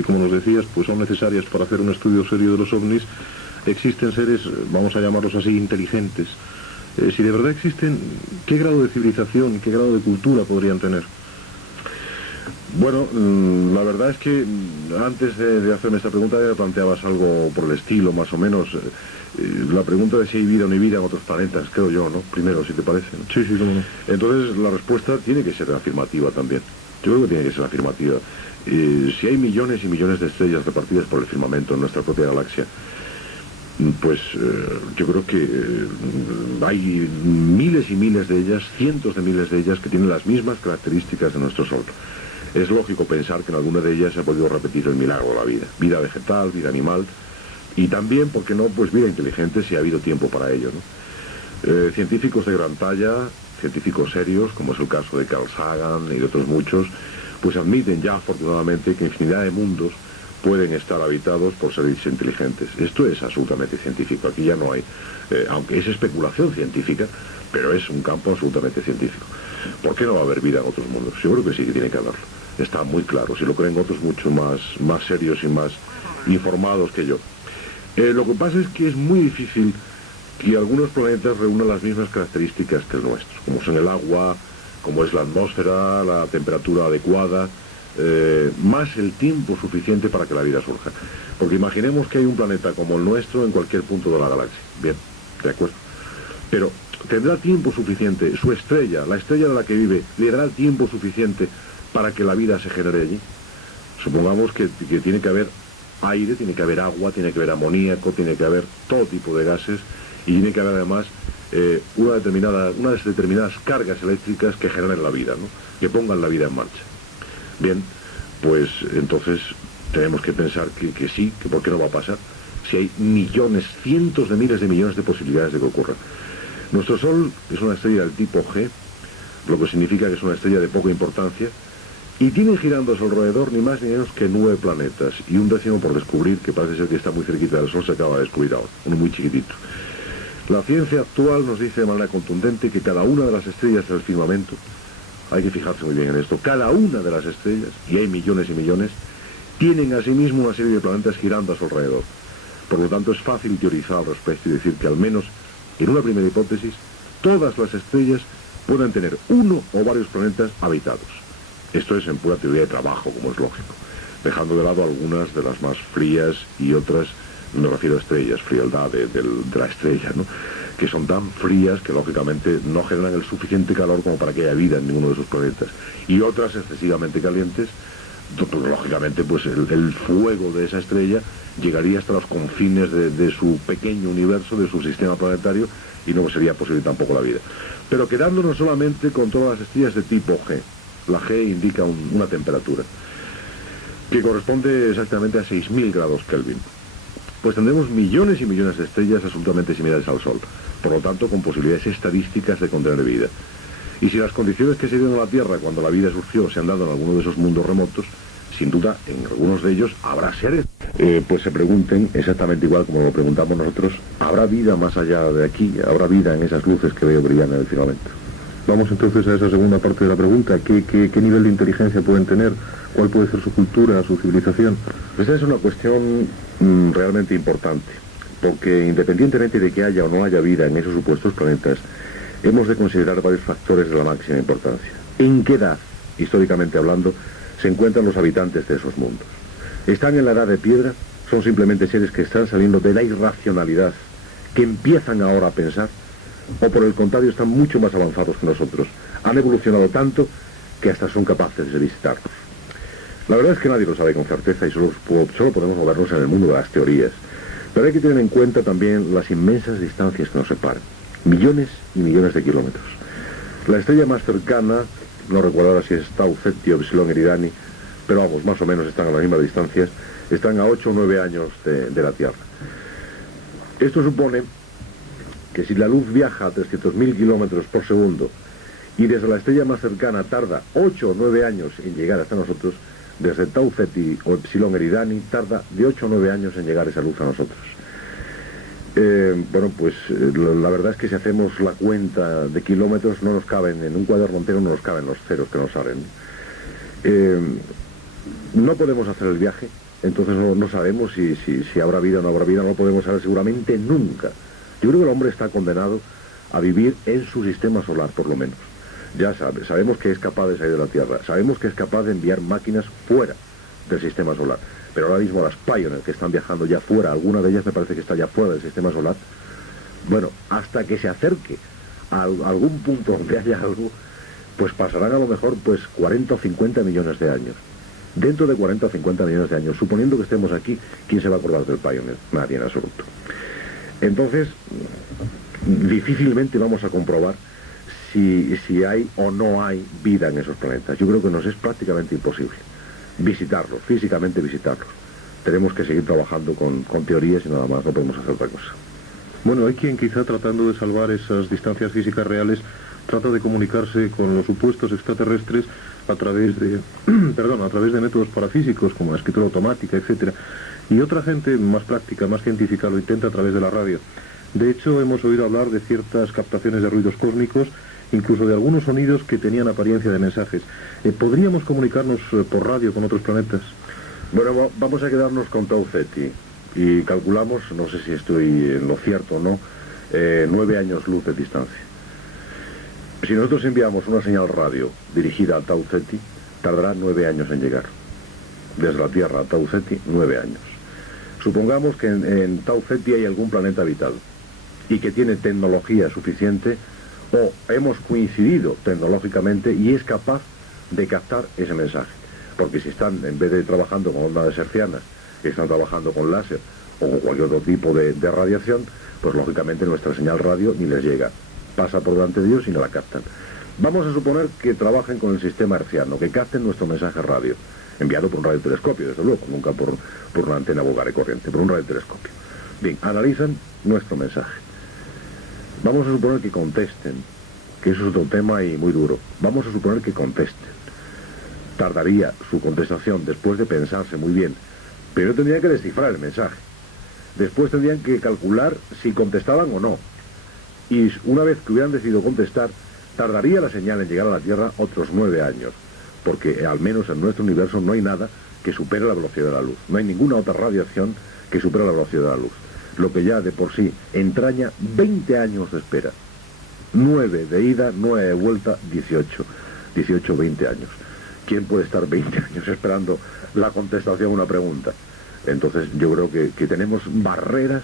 como nos decías, pues son necesarias para hacer un estudio serio de los ovnis, existen seres, vamos a llamarlos así, inteligentes. Si de verdad existen, ¿qué grado de civilización, qué grado de cultura podrían tener? Bueno, la verdad es que antes de hacerme esta pregunta ya planteabas algo por el estilo, más o menos. La pregunta de si hay vida o no hay vida en otros planetas, creo yo, ¿no? Primero, si te parece, ¿no? Sí, cómo no. Entonces, la respuesta tiene que ser afirmativa también. Yo creo que tiene que ser afirmativa. Si hay millones y millones de estrellas repartidas por el firmamento en nuestra propia galaxia, pues yo creo que hay miles y miles de ellas, cientos de miles de ellas, que tienen las mismas características de nuestro Sol. Es lógico pensar que en alguna de ellas se ha podido repetir el milagro de la vida. Vida vegetal, vida animal, y también, ¿por qué no?, pues vida inteligente si ha habido tiempo para ello, ¿no? Científicos de gran talla, científicos serios, como es el caso de Carl Sagan y de otros muchos, pues admiten ya afortunadamente que infinidad de mundos pueden estar habitados por seres inteligentes. Esto es absolutamente científico, aquí ya no hay, aunque es especulación científica, pero es un campo absolutamente científico. ¿Por qué no va a haber vida en otros mundos? Yo creo que sí que tiene que haberlo. Está muy claro, si lo creen otros mucho más serios y más informados que yo. Lo que pasa es que es muy difícil que algunos planetas reúnan las mismas características que el nuestro, como son el agua, como es la atmósfera, la temperatura adecuada, más el tiempo suficiente para que la vida surja. Porque imaginemos que hay un planeta como el nuestro en cualquier punto de la galaxia. Bien, de acuerdo. Pero tendrá tiempo suficiente, su estrella, la estrella de la que vive, le dará tiempo suficiente para que la vida se genere allí. Supongamos que tiene que haber aire, tiene que haber agua, tiene que haber amoníaco, tiene que haber todo tipo de gases y tiene que haber además unas determinadas cargas eléctricas que generen la vida, ¿no? Que pongan la vida en marcha. Bien, pues entonces tenemos que pensar que sí, que por qué no va a pasar, si hay millones, cientos de miles de millones de posibilidades de que ocurra. Nuestro Sol es una estrella del tipo G, lo que significa que es una estrella de poca importancia, y tiene girando a su alrededor ni más ni menos que 9 planetas, y un 10º por descubrir, que parece ser que está muy cerquita del Sol, se acaba de descubrir ahora, uno muy chiquitito. La ciencia actual nos dice de manera contundente que cada una de las estrellas del firmamento, hay que fijarse muy bien en esto, cada una de las estrellas, y hay millones y millones, tienen asimismo una serie de planetas girando a su alrededor. Por lo tanto, es fácil teorizar al respecto y decir que al menos, en una primera hipótesis, todas las estrellas pueden tener uno o varios planetas habitados. Esto es en pura teoría de trabajo, como es lógico, dejando de lado algunas de las más frías y otras, me refiero a estrellas, frialdad de la estrella, ¿no?, que son tan frías que lógicamente no generan el suficiente calor como para que haya vida en ninguno de sus planetas, y otras excesivamente calientes, lógicamente pues el fuego de esa estrella llegaría hasta los confines de su pequeño universo, de su sistema planetario, y no sería posible tampoco la vida. Pero quedándonos solamente con todas las estrellas de tipo G, La G indica una temperatura que corresponde exactamente a 6.000 grados Kelvin. Pues tendremos millones y millones de estrellas absolutamente similares al Sol, por lo tanto con posibilidades estadísticas de contener vida. Y si las condiciones que se dieron a la Tierra cuando la vida surgió se han dado en alguno de esos mundos remotos, sin duda en algunos de ellos habrá seres. Pues se pregunten exactamente igual como lo preguntamos nosotros, ¿habrá vida más allá de aquí? ¿Habrá vida en esas luces que veo brillar en el firmamento? Vamos entonces a esa segunda parte de la pregunta. ¿Qué nivel de inteligencia pueden tener? ¿Cuál puede ser su cultura, su civilización? Esta es una cuestión realmente importante, porque independientemente de que haya o no haya vida en esos supuestos planetas, hemos de considerar varios factores de la máxima importancia. ¿En qué edad, históricamente hablando, se encuentran los habitantes de esos mundos? ¿Están en la edad de piedra? ¿Son simplemente seres que están saliendo de la irracionalidad, que empiezan ahora a pensar? ¿O por el contrario están mucho más avanzados que nosotros? Han evolucionado tanto que hasta son capaces de visitarnos. La verdad es que nadie lo sabe con certeza y solo podemos movernos en el mundo de las teorías. Pero hay que tener en cuenta también las inmensas distancias que nos separan. Millones y millones de kilómetros. La estrella más cercana, no recuerdo ahora si es Tau Ceti o Epsilon Eridani, pero vamos, más o menos están a las mismas distancias, están a 8 o 9 años de la Tierra. Esto supone que si la luz viaja a 300.000 kilómetros por segundo y desde la estrella más cercana tarda 8 o 9 años en llegar hasta nosotros, desde Tau Ceti o Epsilon Eridani tarda de 8 o 9 años en llegar esa luz a nosotros. La verdad es que si hacemos la cuenta de kilómetros no nos caben, en un cuaderno entero no nos caben los ceros que nos salen. No podemos hacer el viaje, entonces no sabemos si habrá vida o no habrá vida, no lo podemos saber seguramente nunca. Yo creo que el hombre está condenado a vivir en su sistema solar, por lo menos. Ya sabemos que es capaz de salir de la Tierra, sabemos que es capaz de enviar máquinas fuera del sistema solar. Pero ahora mismo las Pioneer que están viajando ya fuera, alguna de ellas me parece que está ya fuera del sistema solar, bueno, hasta que se acerque a algún punto donde haya algo, pues pasarán a lo mejor 40 o 50 millones de años. Dentro de 40 o 50 millones de años, suponiendo que estemos aquí, ¿quién se va a acordar del Pioneer? Nadie en absoluto. Entonces, difícilmente vamos a comprobar si hay o no hay vida en esos planetas. Yo creo que nos es prácticamente imposible visitarlos, físicamente visitarlos. Tenemos que seguir trabajando con teorías y nada más, no podemos hacer otra cosa. Bueno, hay quien quizá tratando de salvar esas distancias físicas reales trata de comunicarse con los supuestos extraterrestres a través de métodos parafísicos como la escritura automática, etcétera. Y otra gente más práctica, más científica, lo intenta a través de la radio. De hecho, hemos oído hablar de ciertas captaciones de ruidos cósmicos, incluso de algunos sonidos que tenían apariencia de mensajes. ¿Podríamos comunicarnos por radio con otros planetas? Bueno, vamos a quedarnos con Tau Ceti y calculamos, no sé si estoy en lo cierto o no, 9 años luz de distancia. Si nosotros enviamos una señal radio dirigida a Tau Ceti, tardará 9 años en llegar. Desde la Tierra a Tau Ceti, 9 años. Supongamos que en Tau Ceti hay algún planeta habitado y que tiene tecnología suficiente o hemos coincidido tecnológicamente y es capaz de captar ese mensaje. Porque si están, en vez de trabajando con ondas hertzianas, están trabajando con láser o con cualquier otro tipo de radiación, pues lógicamente nuestra señal radio ni les llega. Pasa por delante de ellos y no la captan. Vamos a suponer que trabajen con el sistema hertziano, que capten nuestro mensaje radio, enviado por un radiotelescopio, desde luego, nunca por una antena vulgar y corriente, por un radiotelescopio. Bien, analizan nuestro mensaje. Vamos a suponer que contesten, que eso es otro tema y muy duro. Vamos a suponer que contesten. Tardaría su contestación después de pensarse muy bien, pero tendrían que descifrar el mensaje. Después tendrían que calcular si contestaban o no. Y una vez que hubieran decidido contestar, tardaría la señal en llegar a la Tierra otros 9 años, porque al menos en nuestro universo no hay nada que supere la velocidad de la luz. No hay ninguna otra radiación que supere la velocidad de la luz. Lo que ya de por sí entraña 20 años de espera. 9 de ida, 9 de vuelta, 18, 20 años. ¿Quién puede estar 20 años esperando la contestación a una pregunta? Entonces yo creo que tenemos barreras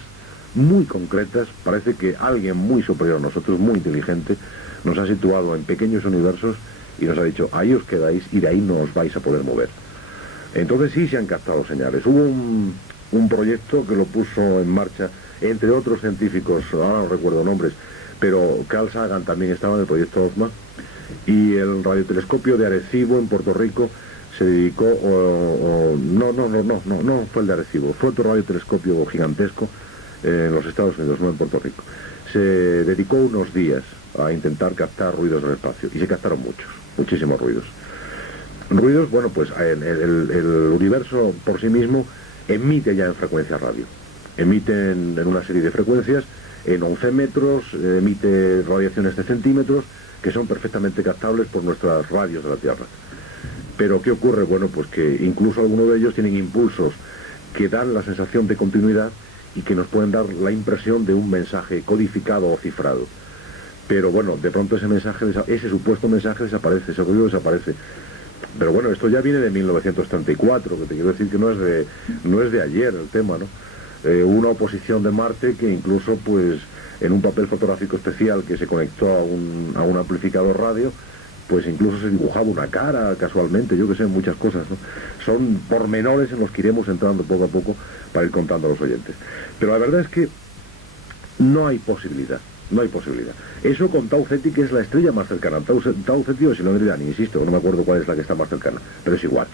muy concretas. Parece que alguien muy superior a nosotros, muy inteligente, nos ha situado en pequeños universos y nos ha dicho, ahí os quedáis y de ahí no os vais a poder mover. Entonces sí se han captado señales. Hubo un proyecto que lo puso en marcha, entre otros científicos, ahora no recuerdo nombres, pero Carl Sagan también estaba en el proyecto OSMA, Y el radiotelescopio de Arecibo, en Puerto Rico, se dedicó, no fue el de Arecibo, fue otro radiotelescopio gigantesco en los Estados Unidos, no en Puerto Rico. Se dedicó unos días a intentar captar ruidos del espacio, y se captaron muchísimos ruidos. Ruidos, bueno, pues el universo por sí mismo emite ya en frecuencia radio. Emite en una serie de frecuencias, en 11 metros, emite radiaciones de centímetros, que son perfectamente captables por nuestras radios de la Tierra. Pero ¿qué ocurre? Bueno, pues que incluso algunos de ellos tienen impulsos que dan la sensación de continuidad y que nos pueden dar la impresión de un mensaje codificado o cifrado. Pero bueno, de pronto ese supuesto mensaje desaparece, ese ruido desaparece. Pero bueno, esto ya viene de 1934, que te quiero decir que no es de ayer el tema, ¿no? Hubo una oposición de Marte que incluso, pues, en un papel fotográfico especial que se conectó a un amplificador radio, pues incluso se dibujaba una cara casualmente, yo que sé, muchas cosas, ¿no? Son pormenores en los que iremos entrando poco a poco para ir contando a los oyentes. Pero la verdad es que no hay posibilidad. Eso con Tau Ceti, que es la estrella más cercana. Tau Ceti o Sinohydrian, insisto, no me acuerdo cuál es la que está más cercana, pero es igual.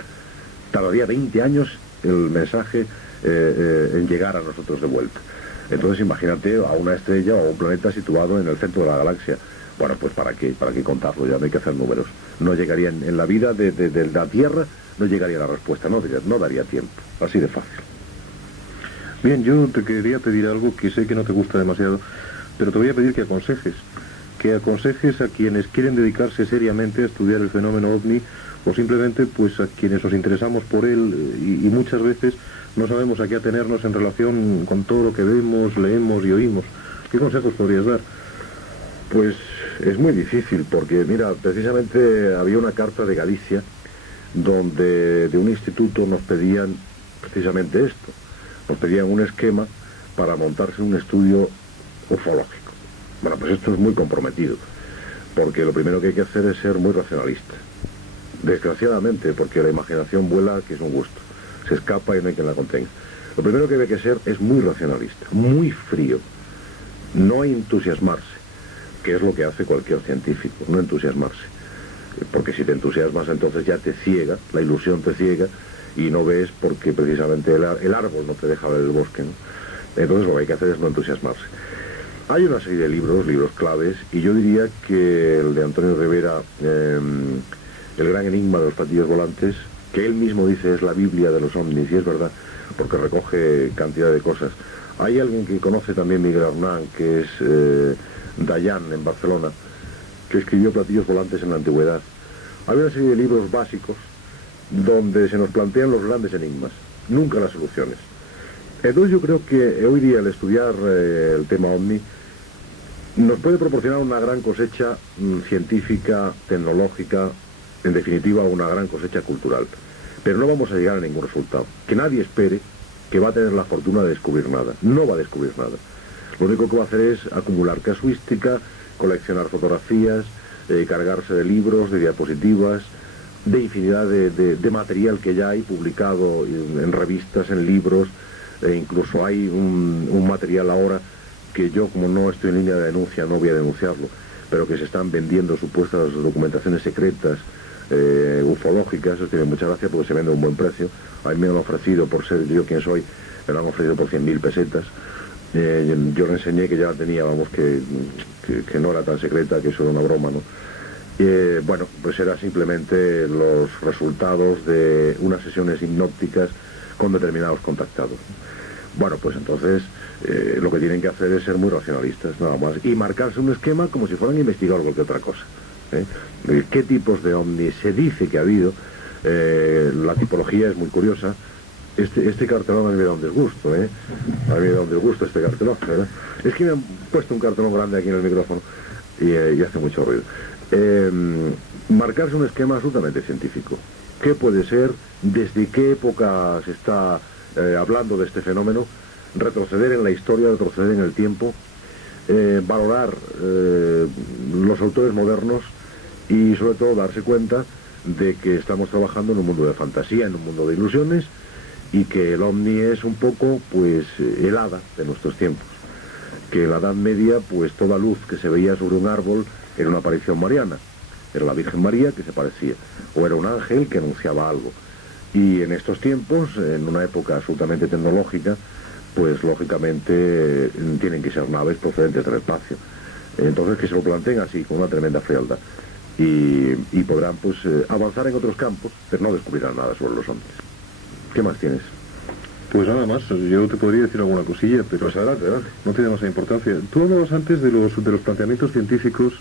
Tardaría 20 años el mensaje en llegar a nosotros de vuelta. Entonces imagínate a una estrella o a un planeta situado en el centro de la galaxia. Bueno, pues ¿para qué contarlo? Ya no hay que hacer números. No llegaría en la vida de la Tierra, no llegaría la respuesta, no daría tiempo. Así de fácil. Bien, yo te quería pedir algo que sé que no te gusta demasiado, pero te voy a pedir que aconsejes a quienes quieren dedicarse seriamente a estudiar el fenómeno OVNI, o simplemente pues a quienes nos interesamos por él y muchas veces no sabemos a qué atenernos en relación con todo lo que vemos, leemos y oímos. ¿Qué consejos podrías dar? Pues es muy difícil, porque mira, precisamente había una carta de Galicia donde de un instituto nos pedían precisamente esto. Nos pedían un esquema para montarse un estudio ufológico. Bueno, pues esto es muy comprometido, porque lo primero que hay que hacer es ser muy racionalista. Desgraciadamente, porque la imaginación vuela, que es un gusto. Se escapa y no hay quien la contenga. Lo primero que hay que ser es muy racionalista, muy frío. No entusiasmarse, que es lo que hace cualquier científico, no entusiasmarse. Porque si te entusiasmas, entonces ya te ciega, la ilusión te ciega, y no ves porque precisamente el árbol no te deja ver el bosque, ¿no? Entonces lo que hay que hacer es no entusiasmarse. Hay una serie de libros claves, y yo diría que el de Antonio Rivera, El gran enigma de los platillos volantes, que él mismo dice es la Biblia de los ovnis, y es verdad, porque recoge cantidad de cosas. Hay alguien que conoce también Miguel Hernán, que es Dayan, en Barcelona, que escribió Platillos volantes en la antigüedad. Hay una serie de libros básicos donde se nos plantean los grandes enigmas, nunca las soluciones. Entonces yo creo que hoy día el estudiar el tema OVNI nos puede proporcionar una gran cosecha científica, tecnológica, en definitiva una gran cosecha cultural. Pero no vamos a llegar a ningún resultado. Que nadie espere que va a tener la fortuna de descubrir nada. No va a descubrir nada. Lo único que va a hacer es acumular casuística, coleccionar fotografías, cargarse de libros, de diapositivas, de infinidad de material que ya hay publicado en revistas, en libros, e incluso hay un material ahora que yo, como no estoy en línea de denuncia, no voy a denunciarlo, pero que se están vendiendo supuestas documentaciones secretas ufológicas. Eso tiene mucha gracia porque se vende a un buen precio. A mí me han ofrecido, por ser yo quien soy, me lo han ofrecido por 100.000 pesetas. Yo le enseñé que ya la tenía, vamos, que no era tan secreta, que eso era una broma, ¿no? Bueno, pues era simplemente los resultados de unas sesiones hipnópticas con determinados contactados. Bueno, pues entonces lo que tienen que hacer es ser muy racionalistas, nada más, y marcarse un esquema como si fueran a investigar cualquier otra cosa. ¿Qué tipos de ovnis se dice que ha habido? La tipología es muy curiosa. Este cartelón a mí me da un disgusto, A mí me da un disgusto este cartelón, ¿verdad? Es que me han puesto un cartelón grande aquí en el micrófono y hace mucho ruido. Marcarse un esquema absolutamente científico. ¿Qué puede ser? ¿Desde qué época se está hablando de este fenómeno? Retroceder en la historia, retroceder en el tiempo, valorar los autores modernos y sobre todo darse cuenta de que estamos trabajando en un mundo de fantasía, en un mundo de ilusiones, y que el ovni es un poco, pues, el hada de nuestros tiempos. Que en la Edad Media, pues, toda luz que se veía sobre un árbol era una aparición mariana. era la Virgen María que se parecía, o era un ángel que anunciaba algo. Y en estos tiempos, en una época absolutamente tecnológica, pues lógicamente tienen que ser naves procedentes del espacio. Entonces que se lo planteen así, con una tremenda frialdad. Y podrán pues avanzar en otros campos, pero no descubrirán nada sobre los ovnis. ¿Qué más tienes? Pues nada más, yo te podría decir alguna cosilla, pero Pues adelante. no tiene demasiada importancia. Tú hablabas antes de los planteamientos científicos,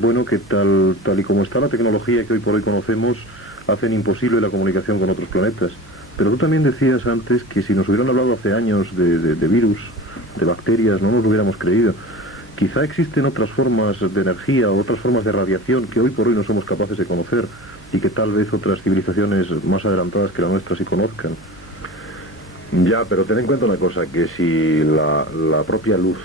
bueno, que tal y como está la tecnología que hoy por hoy conocemos, hacen imposible la comunicación con otros planetas. Pero tú también decías antes que si nos hubieran hablado hace años de virus, de bacterias, no nos lo hubiéramos creído. Quizá existen otras formas de energía o otras formas de radiación que hoy por hoy no somos capaces de conocer y que tal vez otras civilizaciones más adelantadas que la nuestra sí conozcan. Ya, pero ten en cuenta una cosa, que si la propia luz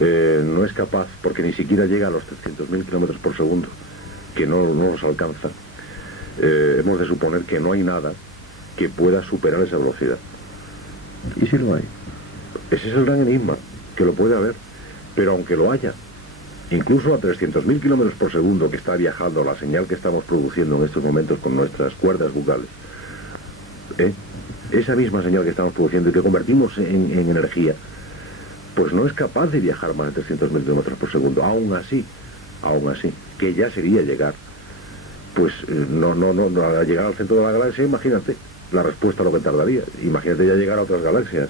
no es capaz, porque ni siquiera llega a los 300.000 kilómetros por segundo, que no nos alcanza, hemos de suponer que no hay nada que pueda superar esa velocidad. ¿Y si lo hay? Ese es el gran enigma, que lo puede haber. Pero aunque lo haya, incluso a 300.000 kilómetros por segundo que está viajando la señal que estamos produciendo en estos momentos con nuestras cuerdas bucales, esa misma señal que estamos produciendo y que convertimos en energía, pues no es capaz de viajar más de 300.000 kilómetros por segundo. Aún así, que ya sería llegar, pues no, al llegar al centro de la galaxia, imagínate la respuesta a lo que tardaría. Imagínate ya llegar a otras galaxias.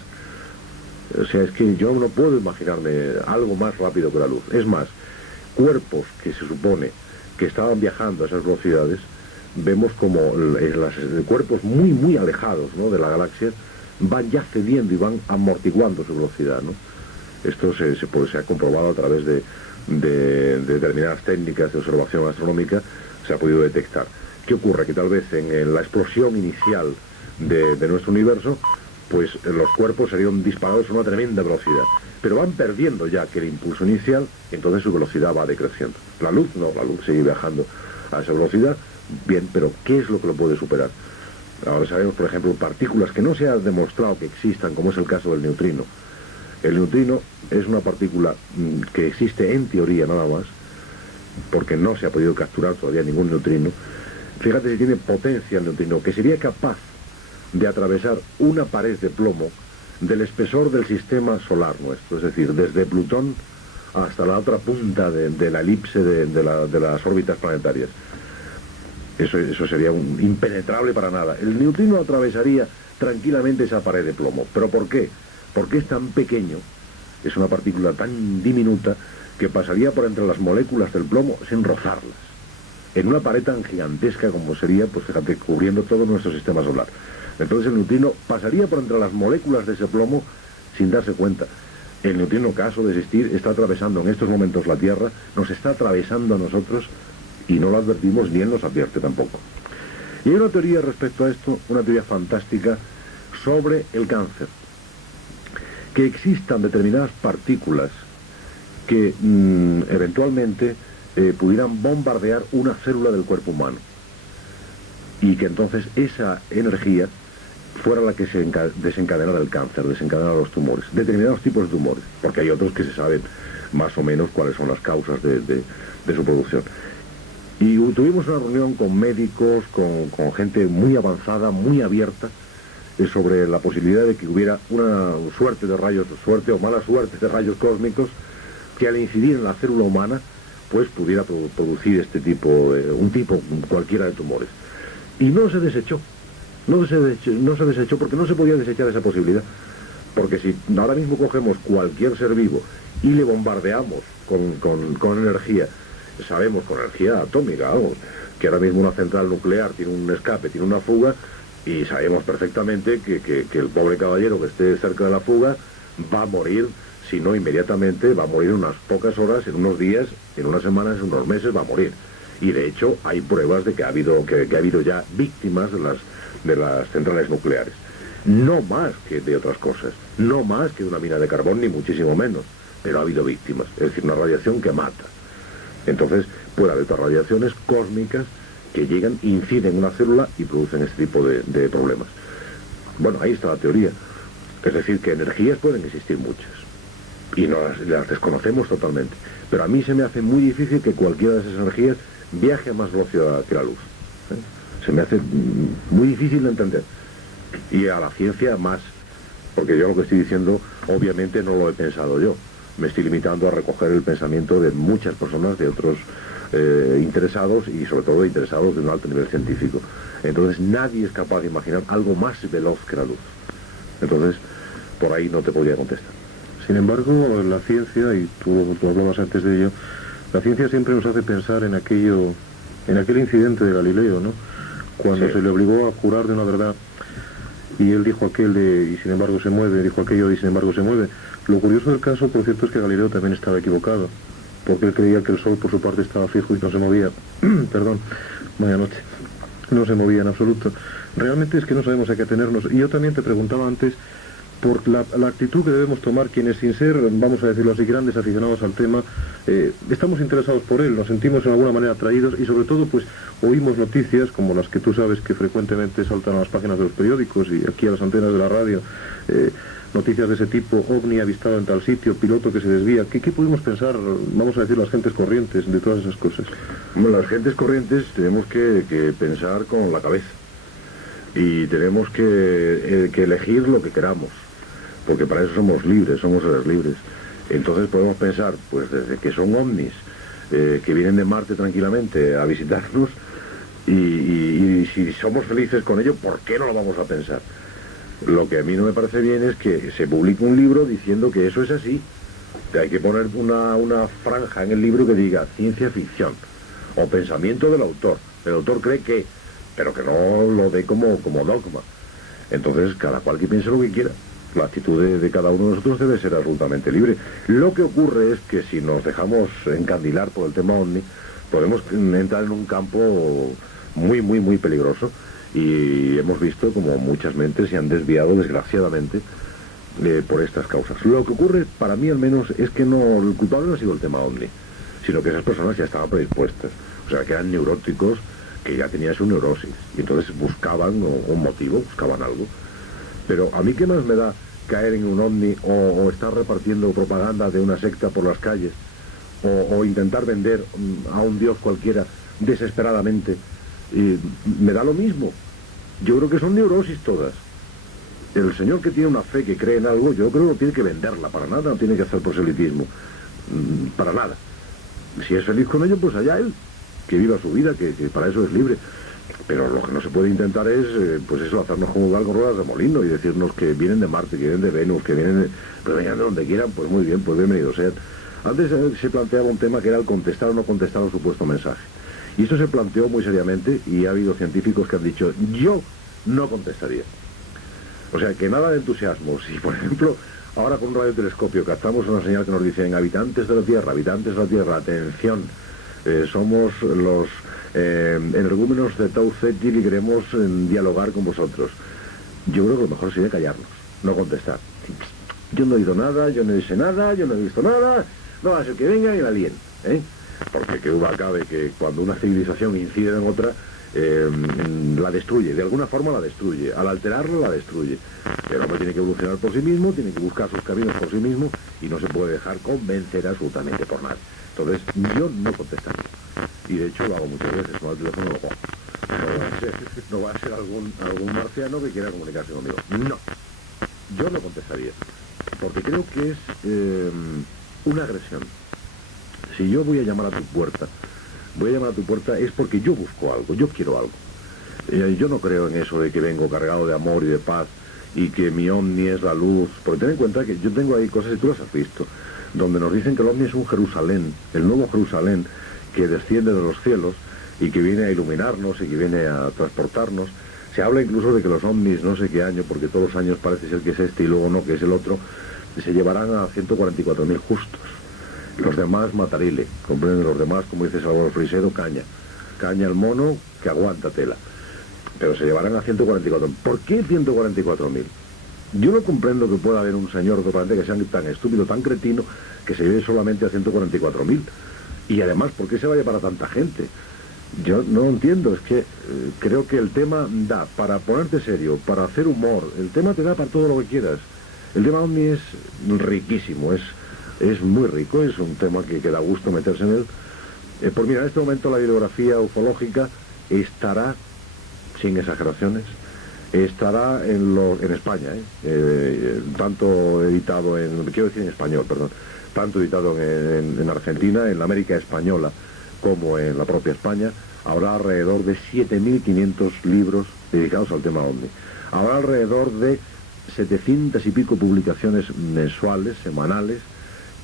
O sea, es que yo no puedo imaginarme algo más rápido que la luz. Es más, cuerpos que se supone que estaban viajando a esas velocidades, vemos como los cuerpos muy, muy alejados, ¿no?, de la galaxia, van ya cediendo y van amortiguando su velocidad, ¿no? Esto se ha comprobado a través de determinadas técnicas de observación astronómica, se ha podido detectar. ¿Qué ocurre? Que tal vez en la explosión inicial de nuestro universo, pues los cuerpos serían disparados a una tremenda velocidad, pero van perdiendo ya aquel impulso inicial, y entonces su velocidad va decreciendo. La luz no, la luz sigue viajando a esa velocidad, bien, pero ¿qué es lo que lo puede superar? Ahora sabemos, por ejemplo, partículas que no se ha demostrado que existan, como es el caso del neutrino. El neutrino es una partícula que existe en teoría nada más, porque no se ha podido capturar todavía ningún neutrino. Fíjate si tiene potencia el neutrino, que sería capaz de atravesar una pared de plomo del espesor del sistema solar nuestro, es decir, desde Plutón hasta la otra punta de la elipse de las órbitas planetarias. Eso sería impenetrable para nada. El neutrino atravesaría tranquilamente esa pared de plomo. ¿Pero por qué? Porque es tan pequeño, es una partícula tan diminuta, que pasaría por entre las moléculas del plomo sin rozarlas, en una pared tan gigantesca como sería, pues fíjate, cubriendo todo nuestro sistema solar. Entonces el neutrino pasaría por entre las moléculas de ese plomo sin darse cuenta. El neutrino, caso de existir, está atravesando en estos momentos la Tierra, nos está atravesando a nosotros y no lo advertimos ni él nos advierte tampoco. Y hay una teoría respecto a esto, una teoría fantástica sobre el cáncer. Que existan determinadas partículas que eventualmente pudieran bombardear una célula del cuerpo humano. Y que entonces esa energía fuera la que se desencadenara el cáncer, desencadenara los tumores, determinados tipos de tumores, porque hay otros que se saben más o menos cuáles son las causas de su producción. Y tuvimos una reunión con médicos, con gente muy avanzada, muy abierta, sobre la posibilidad de que hubiera una suerte o mala suerte de rayos cósmicos que al incidir en la célula humana, pues pudiera producir este tipo, un tipo cualquiera de tumores. Y no se desechó. No se desechó porque no se podía desechar esa posibilidad. Porque si ahora mismo cogemos cualquier ser vivo y le bombardeamos con energía, sabemos con energía atómica, vamos, que ahora mismo una central nuclear tiene un escape, tiene una fuga, y sabemos perfectamente que el pobre caballero que esté cerca de la fuga va a morir, si no inmediatamente, va a morir en unas pocas horas, en unos días, en unas semanas, en unos meses, va a morir. Y de hecho hay pruebas de que ha habido ya víctimas de las centrales nucleares. No más que de otras cosas, no más que de una mina de carbón, ni muchísimo menos, pero ha habido víctimas, es decir, una radiación que mata. Entonces puede haber otras radiaciones cósmicas que llegan, inciden en una célula y producen este tipo de problemas. Bueno, ahí está la teoría. Es decir, que energías pueden existir muchas y no las desconocemos totalmente. Pero a mí se me hace muy difícil que cualquiera de esas energías viaje a más velocidad que la luz. Se me hace muy difícil de entender. Y a la ciencia más, porque yo lo que estoy diciendo obviamente no lo he pensado yo. Me estoy limitando a recoger el pensamiento de muchas personas, de otros interesados y sobre todo interesados de un alto nivel científico. Entonces nadie es capaz de imaginar algo más veloz que la luz. Entonces, por ahí no te podría contestar. Sin embargo, la ciencia, y tú hablabas antes de ello, la ciencia siempre nos hace pensar en aquel incidente de Galileo, ¿no? Cuando Sí. se le obligó a jurar de una verdad y él dijo aquel de y sin embargo se mueve, dijo aquello y sin embargo se mueve. Lo curioso del caso, por cierto, es que Galileo también estaba equivocado, porque él creía que el Sol por su parte estaba fijo y no se movía. Perdón, vaya noche. No se movía en absoluto. Realmente es que no sabemos a qué atenernos. Y yo también te preguntaba antes por la actitud que debemos tomar quienes, sin ser, vamos a decirlo así, grandes aficionados al tema, estamos interesados por él, nos sentimos en alguna manera atraídos y sobre todo pues oímos noticias como las que tú sabes que frecuentemente saltan a las páginas de los periódicos y aquí a las antenas de la radio, noticias de ese tipo: ovni avistado en tal sitio, piloto que se desvía. ¿Qué podemos pensar, vamos a decir, las gentes corrientes de todas esas cosas? Bueno, las gentes corrientes tenemos que pensar con la cabeza y tenemos que elegir lo que queramos, porque para eso somos libres, somos seres libres. Entonces podemos pensar, pues desde que son ovnis, que vienen de Marte tranquilamente a visitarnos, y si somos felices con ello, ¿por qué no lo vamos a pensar? Lo que a mí no me parece bien es que se publique un libro diciendo que eso es así. Hay que poner una franja en el libro que diga ciencia ficción o pensamiento del autor. El autor cree que, pero que no lo dé como dogma. Entonces cada cual que piense lo que quiera. La actitud de cada uno de nosotros debe ser absolutamente libre. Lo que ocurre es que si nos dejamos encandilar por el tema ovni, podemos entrar en un campo muy, muy, muy peligroso. Y hemos visto como muchas mentes se han desviado, desgraciadamente, por estas causas. Lo que ocurre, para mí al menos, es que no, el culpable no ha sido el tema ovni, sino que esas personas ya estaban predispuestas. O sea, que eran neuróticos, que ya tenían su neurosis. Y entonces buscaban un motivo, buscaban algo. Pero a mí, ¿qué más me da caer en un ovni o estar repartiendo propaganda de una secta por las calles o intentar vender a un dios cualquiera desesperadamente? Me da lo mismo. Yo creo que son neurosis todas. El señor que tiene una fe, que cree en algo, yo creo que no tiene que venderla para nada, no tiene que hacer proselitismo para nada. Si es feliz con ello, pues allá él, que viva su vida, que para eso es libre. Pero lo que no se puede intentar es, pues eso, hacernos como algo ruedas de molino y decirnos que vienen de Marte, que vienen de Venus, que vienen de... Pero vengan de donde quieran, pues muy bien, pues bienvenidos sean. Antes se planteaba un tema que era el contestar o no contestar al supuesto mensaje. Y esto se planteó muy seriamente y ha habido científicos que han dicho, yo no contestaría. O sea, que nada de entusiasmo. Si, por ejemplo, ahora con un radiotelescopio captamos una señal que nos dicen habitantes de la Tierra, atención, somos los energúmenos de Tau Ceti y queremos dialogar con vosotros. Yo creo que lo mejor sería callarnos, no contestar. Yo no he oído nada, yo no he dicho nada, yo no he visto nada, no va a ser que vengan y la líen, ¿eh? Porque que duda cabe que cuando una civilización incide en otra, la destruye, de alguna forma la destruye, al alterarla la destruye. El hombre tiene que evolucionar por sí mismo, tiene que buscar sus caminos por sí mismo y no se puede dejar convencer absolutamente por nadie. Entonces yo no contestaría, y de hecho lo hago muchas veces, no al teléfono lo cojo. No va a ser algún marciano que quiera comunicarse conmigo, no, yo no contestaría, porque creo que es una agresión. Si yo voy a llamar a tu puerta es porque yo busco algo, yo quiero algo. Yo no creo en eso de que vengo cargado de amor y de paz y que mi ovni es la luz, porque ten en cuenta que yo tengo ahí cosas, y tú las has visto, donde nos dicen que el ovni es un Jerusalén, el nuevo Jerusalén, que desciende de los cielos y que viene a iluminarnos y que viene a transportarnos. Se habla incluso de que los ovnis, no sé qué año, porque todos los años parece ser que es este y luego no, que es el otro, se llevarán a 144.000 justos. Los demás matarile, comprenden, los demás, como dice Salvador Frisedo, caña el mono que aguanta tela. Pero se llevarán a 144.000. ¿Por qué 144.000? Yo no comprendo que pueda haber un señor totalmente que sea tan estúpido, tan cretino, que se lleve solamente a 144.000. Y además, ¿por qué se va a llevar a tanta gente? Yo no entiendo, es que creo que el tema da para ponerte serio, para hacer humor, el tema te da para todo lo que quieras. El tema ovni es riquísimo, es muy rico, es un tema que da gusto meterse en él, Pues mira, en este momento la bibliografía ufológica estará, sin exageraciones, estará en España, tanto editado quiero decir en español, perdón, tanto editado en Argentina, en la América Española, como en la propia España. Habrá alrededor de 7.500 libros dedicados al tema OVNI. Habrá alrededor de 700 y pico publicaciones mensuales, semanales,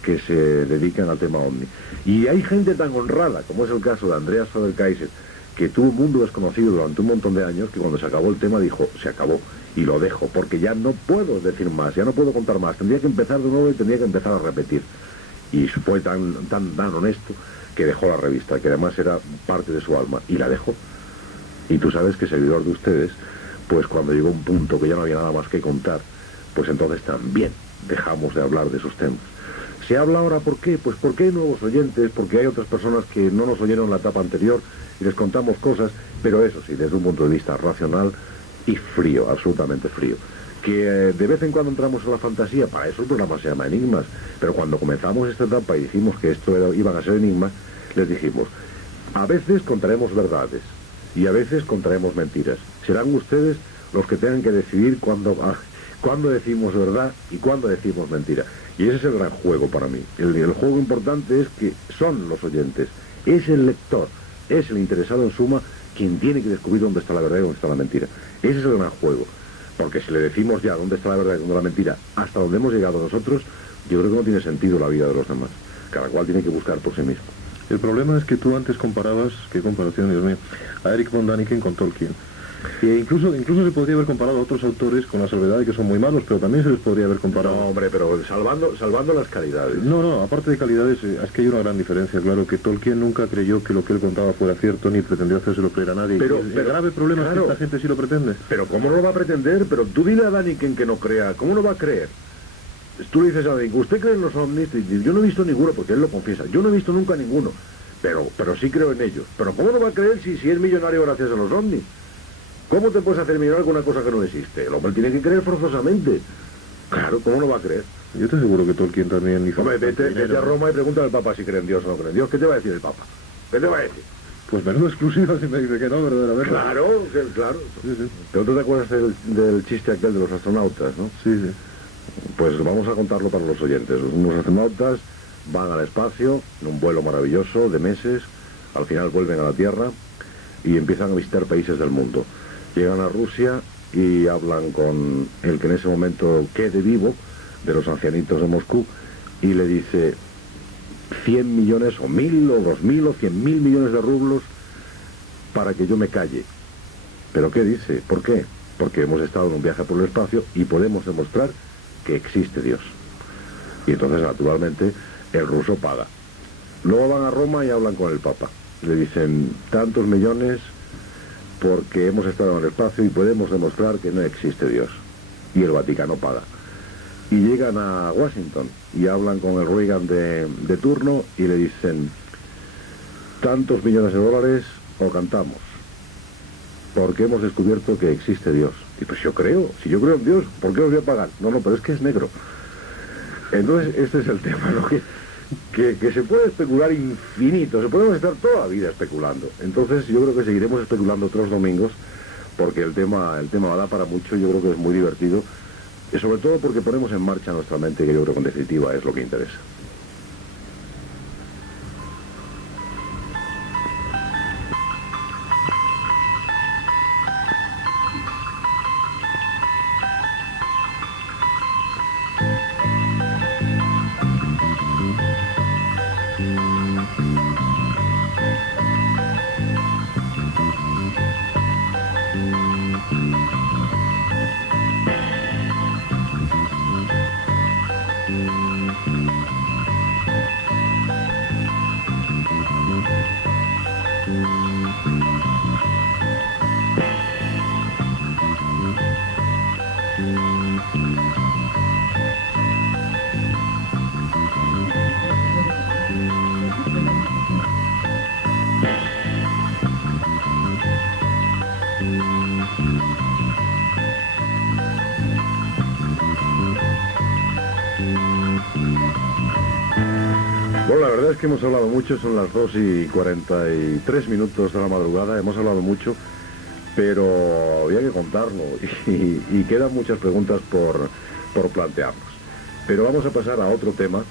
que se dedican al tema OVNI. Y hay gente tan honrada, como es el caso de Andreas Faber-Kaiser, que tuvo un mundo desconocido durante un montón de años, que cuando se acabó el tema dijo, se acabó, y lo dejo, porque ya no puedo decir más, ya no puedo contar más, tendría que empezar de nuevo y tendría que empezar a repetir. Y fue tan honesto que dejó la revista, que además era parte de su alma, y la dejó. Y tú sabes que seguidor de ustedes, pues cuando llegó un punto que ya no había nada más que contar, pues entonces también dejamos de hablar de esos temas. Se habla ahora, ¿por qué? Pues porque hay nuevos oyentes, porque hay otras personas que no nos oyeron la etapa anterior y les contamos cosas, pero eso sí, desde un punto de vista racional y frío, absolutamente frío. Que de vez en cuando entramos en la fantasía, para eso el programa se llama Enigmas, pero cuando comenzamos esta etapa y dijimos que iban a ser enigmas, les dijimos, a veces contaremos verdades y a veces contaremos mentiras. Serán ustedes los que tengan que decidir cuándo decimos verdad y cuándo decimos mentira. Y ese es el gran juego para mí. El juego importante es que son los oyentes, es el lector, es el interesado en suma quien tiene que descubrir dónde está la verdad y dónde está la mentira. Ese es el gran juego. Porque si le decimos ya dónde está la verdad y dónde está la mentira, hasta donde hemos llegado nosotros, yo creo que no tiene sentido la vida de los demás. Cada cual tiene que buscar por sí mismo. El problema es que tú antes comparabas, qué comparación, Dios mío, a Erich von Däniken con Tolkien. E incluso se podría haber comparado a otros autores con la salvedad de que son muy malos, pero también se les podría haber comparado. No, hombre, pero salvando las calidades. No, aparte de calidades, es que hay una gran diferencia, claro, que Tolkien nunca creyó que lo que él contaba fuera cierto, ni pretendió hacérselo creer a nadie. Pero el grave problema es que esta gente sí lo pretende. Pero ¿cómo no lo va a pretender? Pero tú dile a Däniken que no crea, ¿cómo no va a creer? Tú le dices a Däniken, ¿usted cree en los ovnis? Yo no he visto ninguno, porque él lo confiesa, yo no he visto nunca ninguno, pero sí creo en ellos. Pero ¿cómo no va a creer si es millonario gracias a los ovnis? ¿Cómo te puedes hacer millonario con una cosa que no existe? El hombre tiene que creer forzosamente. Claro, ¿cómo no va a creer? Yo te aseguro que Tolkien también hizo... Hombre, vete a Roma y pregunta al Papa si cree en Dios o no cree en Dios. ¿Qué te va a decir el Papa? ¿Qué te va a decir? Pues menudo exclusiva si me dice que no, verdaderamente. Claro. Sí. Pero tú te acuerdas del chiste aquel de los astronautas, ¿no? Sí. Pues vamos a contarlo para los oyentes. Unos astronautas van al espacio en un vuelo maravilloso de meses, al final vuelven a la Tierra y empiezan a visitar países del mundo. Llegan a Rusia y hablan con el que en ese momento quede vivo, de los ancianitos de Moscú, y le dice 100 millones, o 1.000, o 2.000, o 100.000 millones de rublos para que yo me calle. ¿Pero qué dice? ¿Por qué? Porque hemos estado en un viaje por el espacio y podemos demostrar que existe Dios. Y entonces, naturalmente, el ruso paga. Luego van a Roma y hablan con el Papa. Le dicen, tantos millones porque hemos estado en el espacio y podemos demostrar que no existe Dios. Y el Vaticano paga. Y llegan a Washington y hablan con el Reagan de turno y le dicen, tantos millones de dólares o cantamos, porque hemos descubierto que existe Dios. Y pues yo creo, si yo creo en Dios, ¿por qué os voy a pagar? No, pero es que es negro. Entonces este es el tema, ¿no? Que se puede especular infinito, se podemos estar toda la vida especulando. Entonces yo creo que seguiremos especulando otros domingos, porque el tema da para mucho, yo creo que es muy divertido, y sobre todo porque ponemos en marcha nuestra mente, que yo creo que en definitiva es lo que interesa. la verdad es que hemos hablado mucho, son las 2:43 de la madrugada, hemos hablado mucho, pero había que contarlo y quedan muchas preguntas por plantearnos. Pero vamos a pasar a otro tema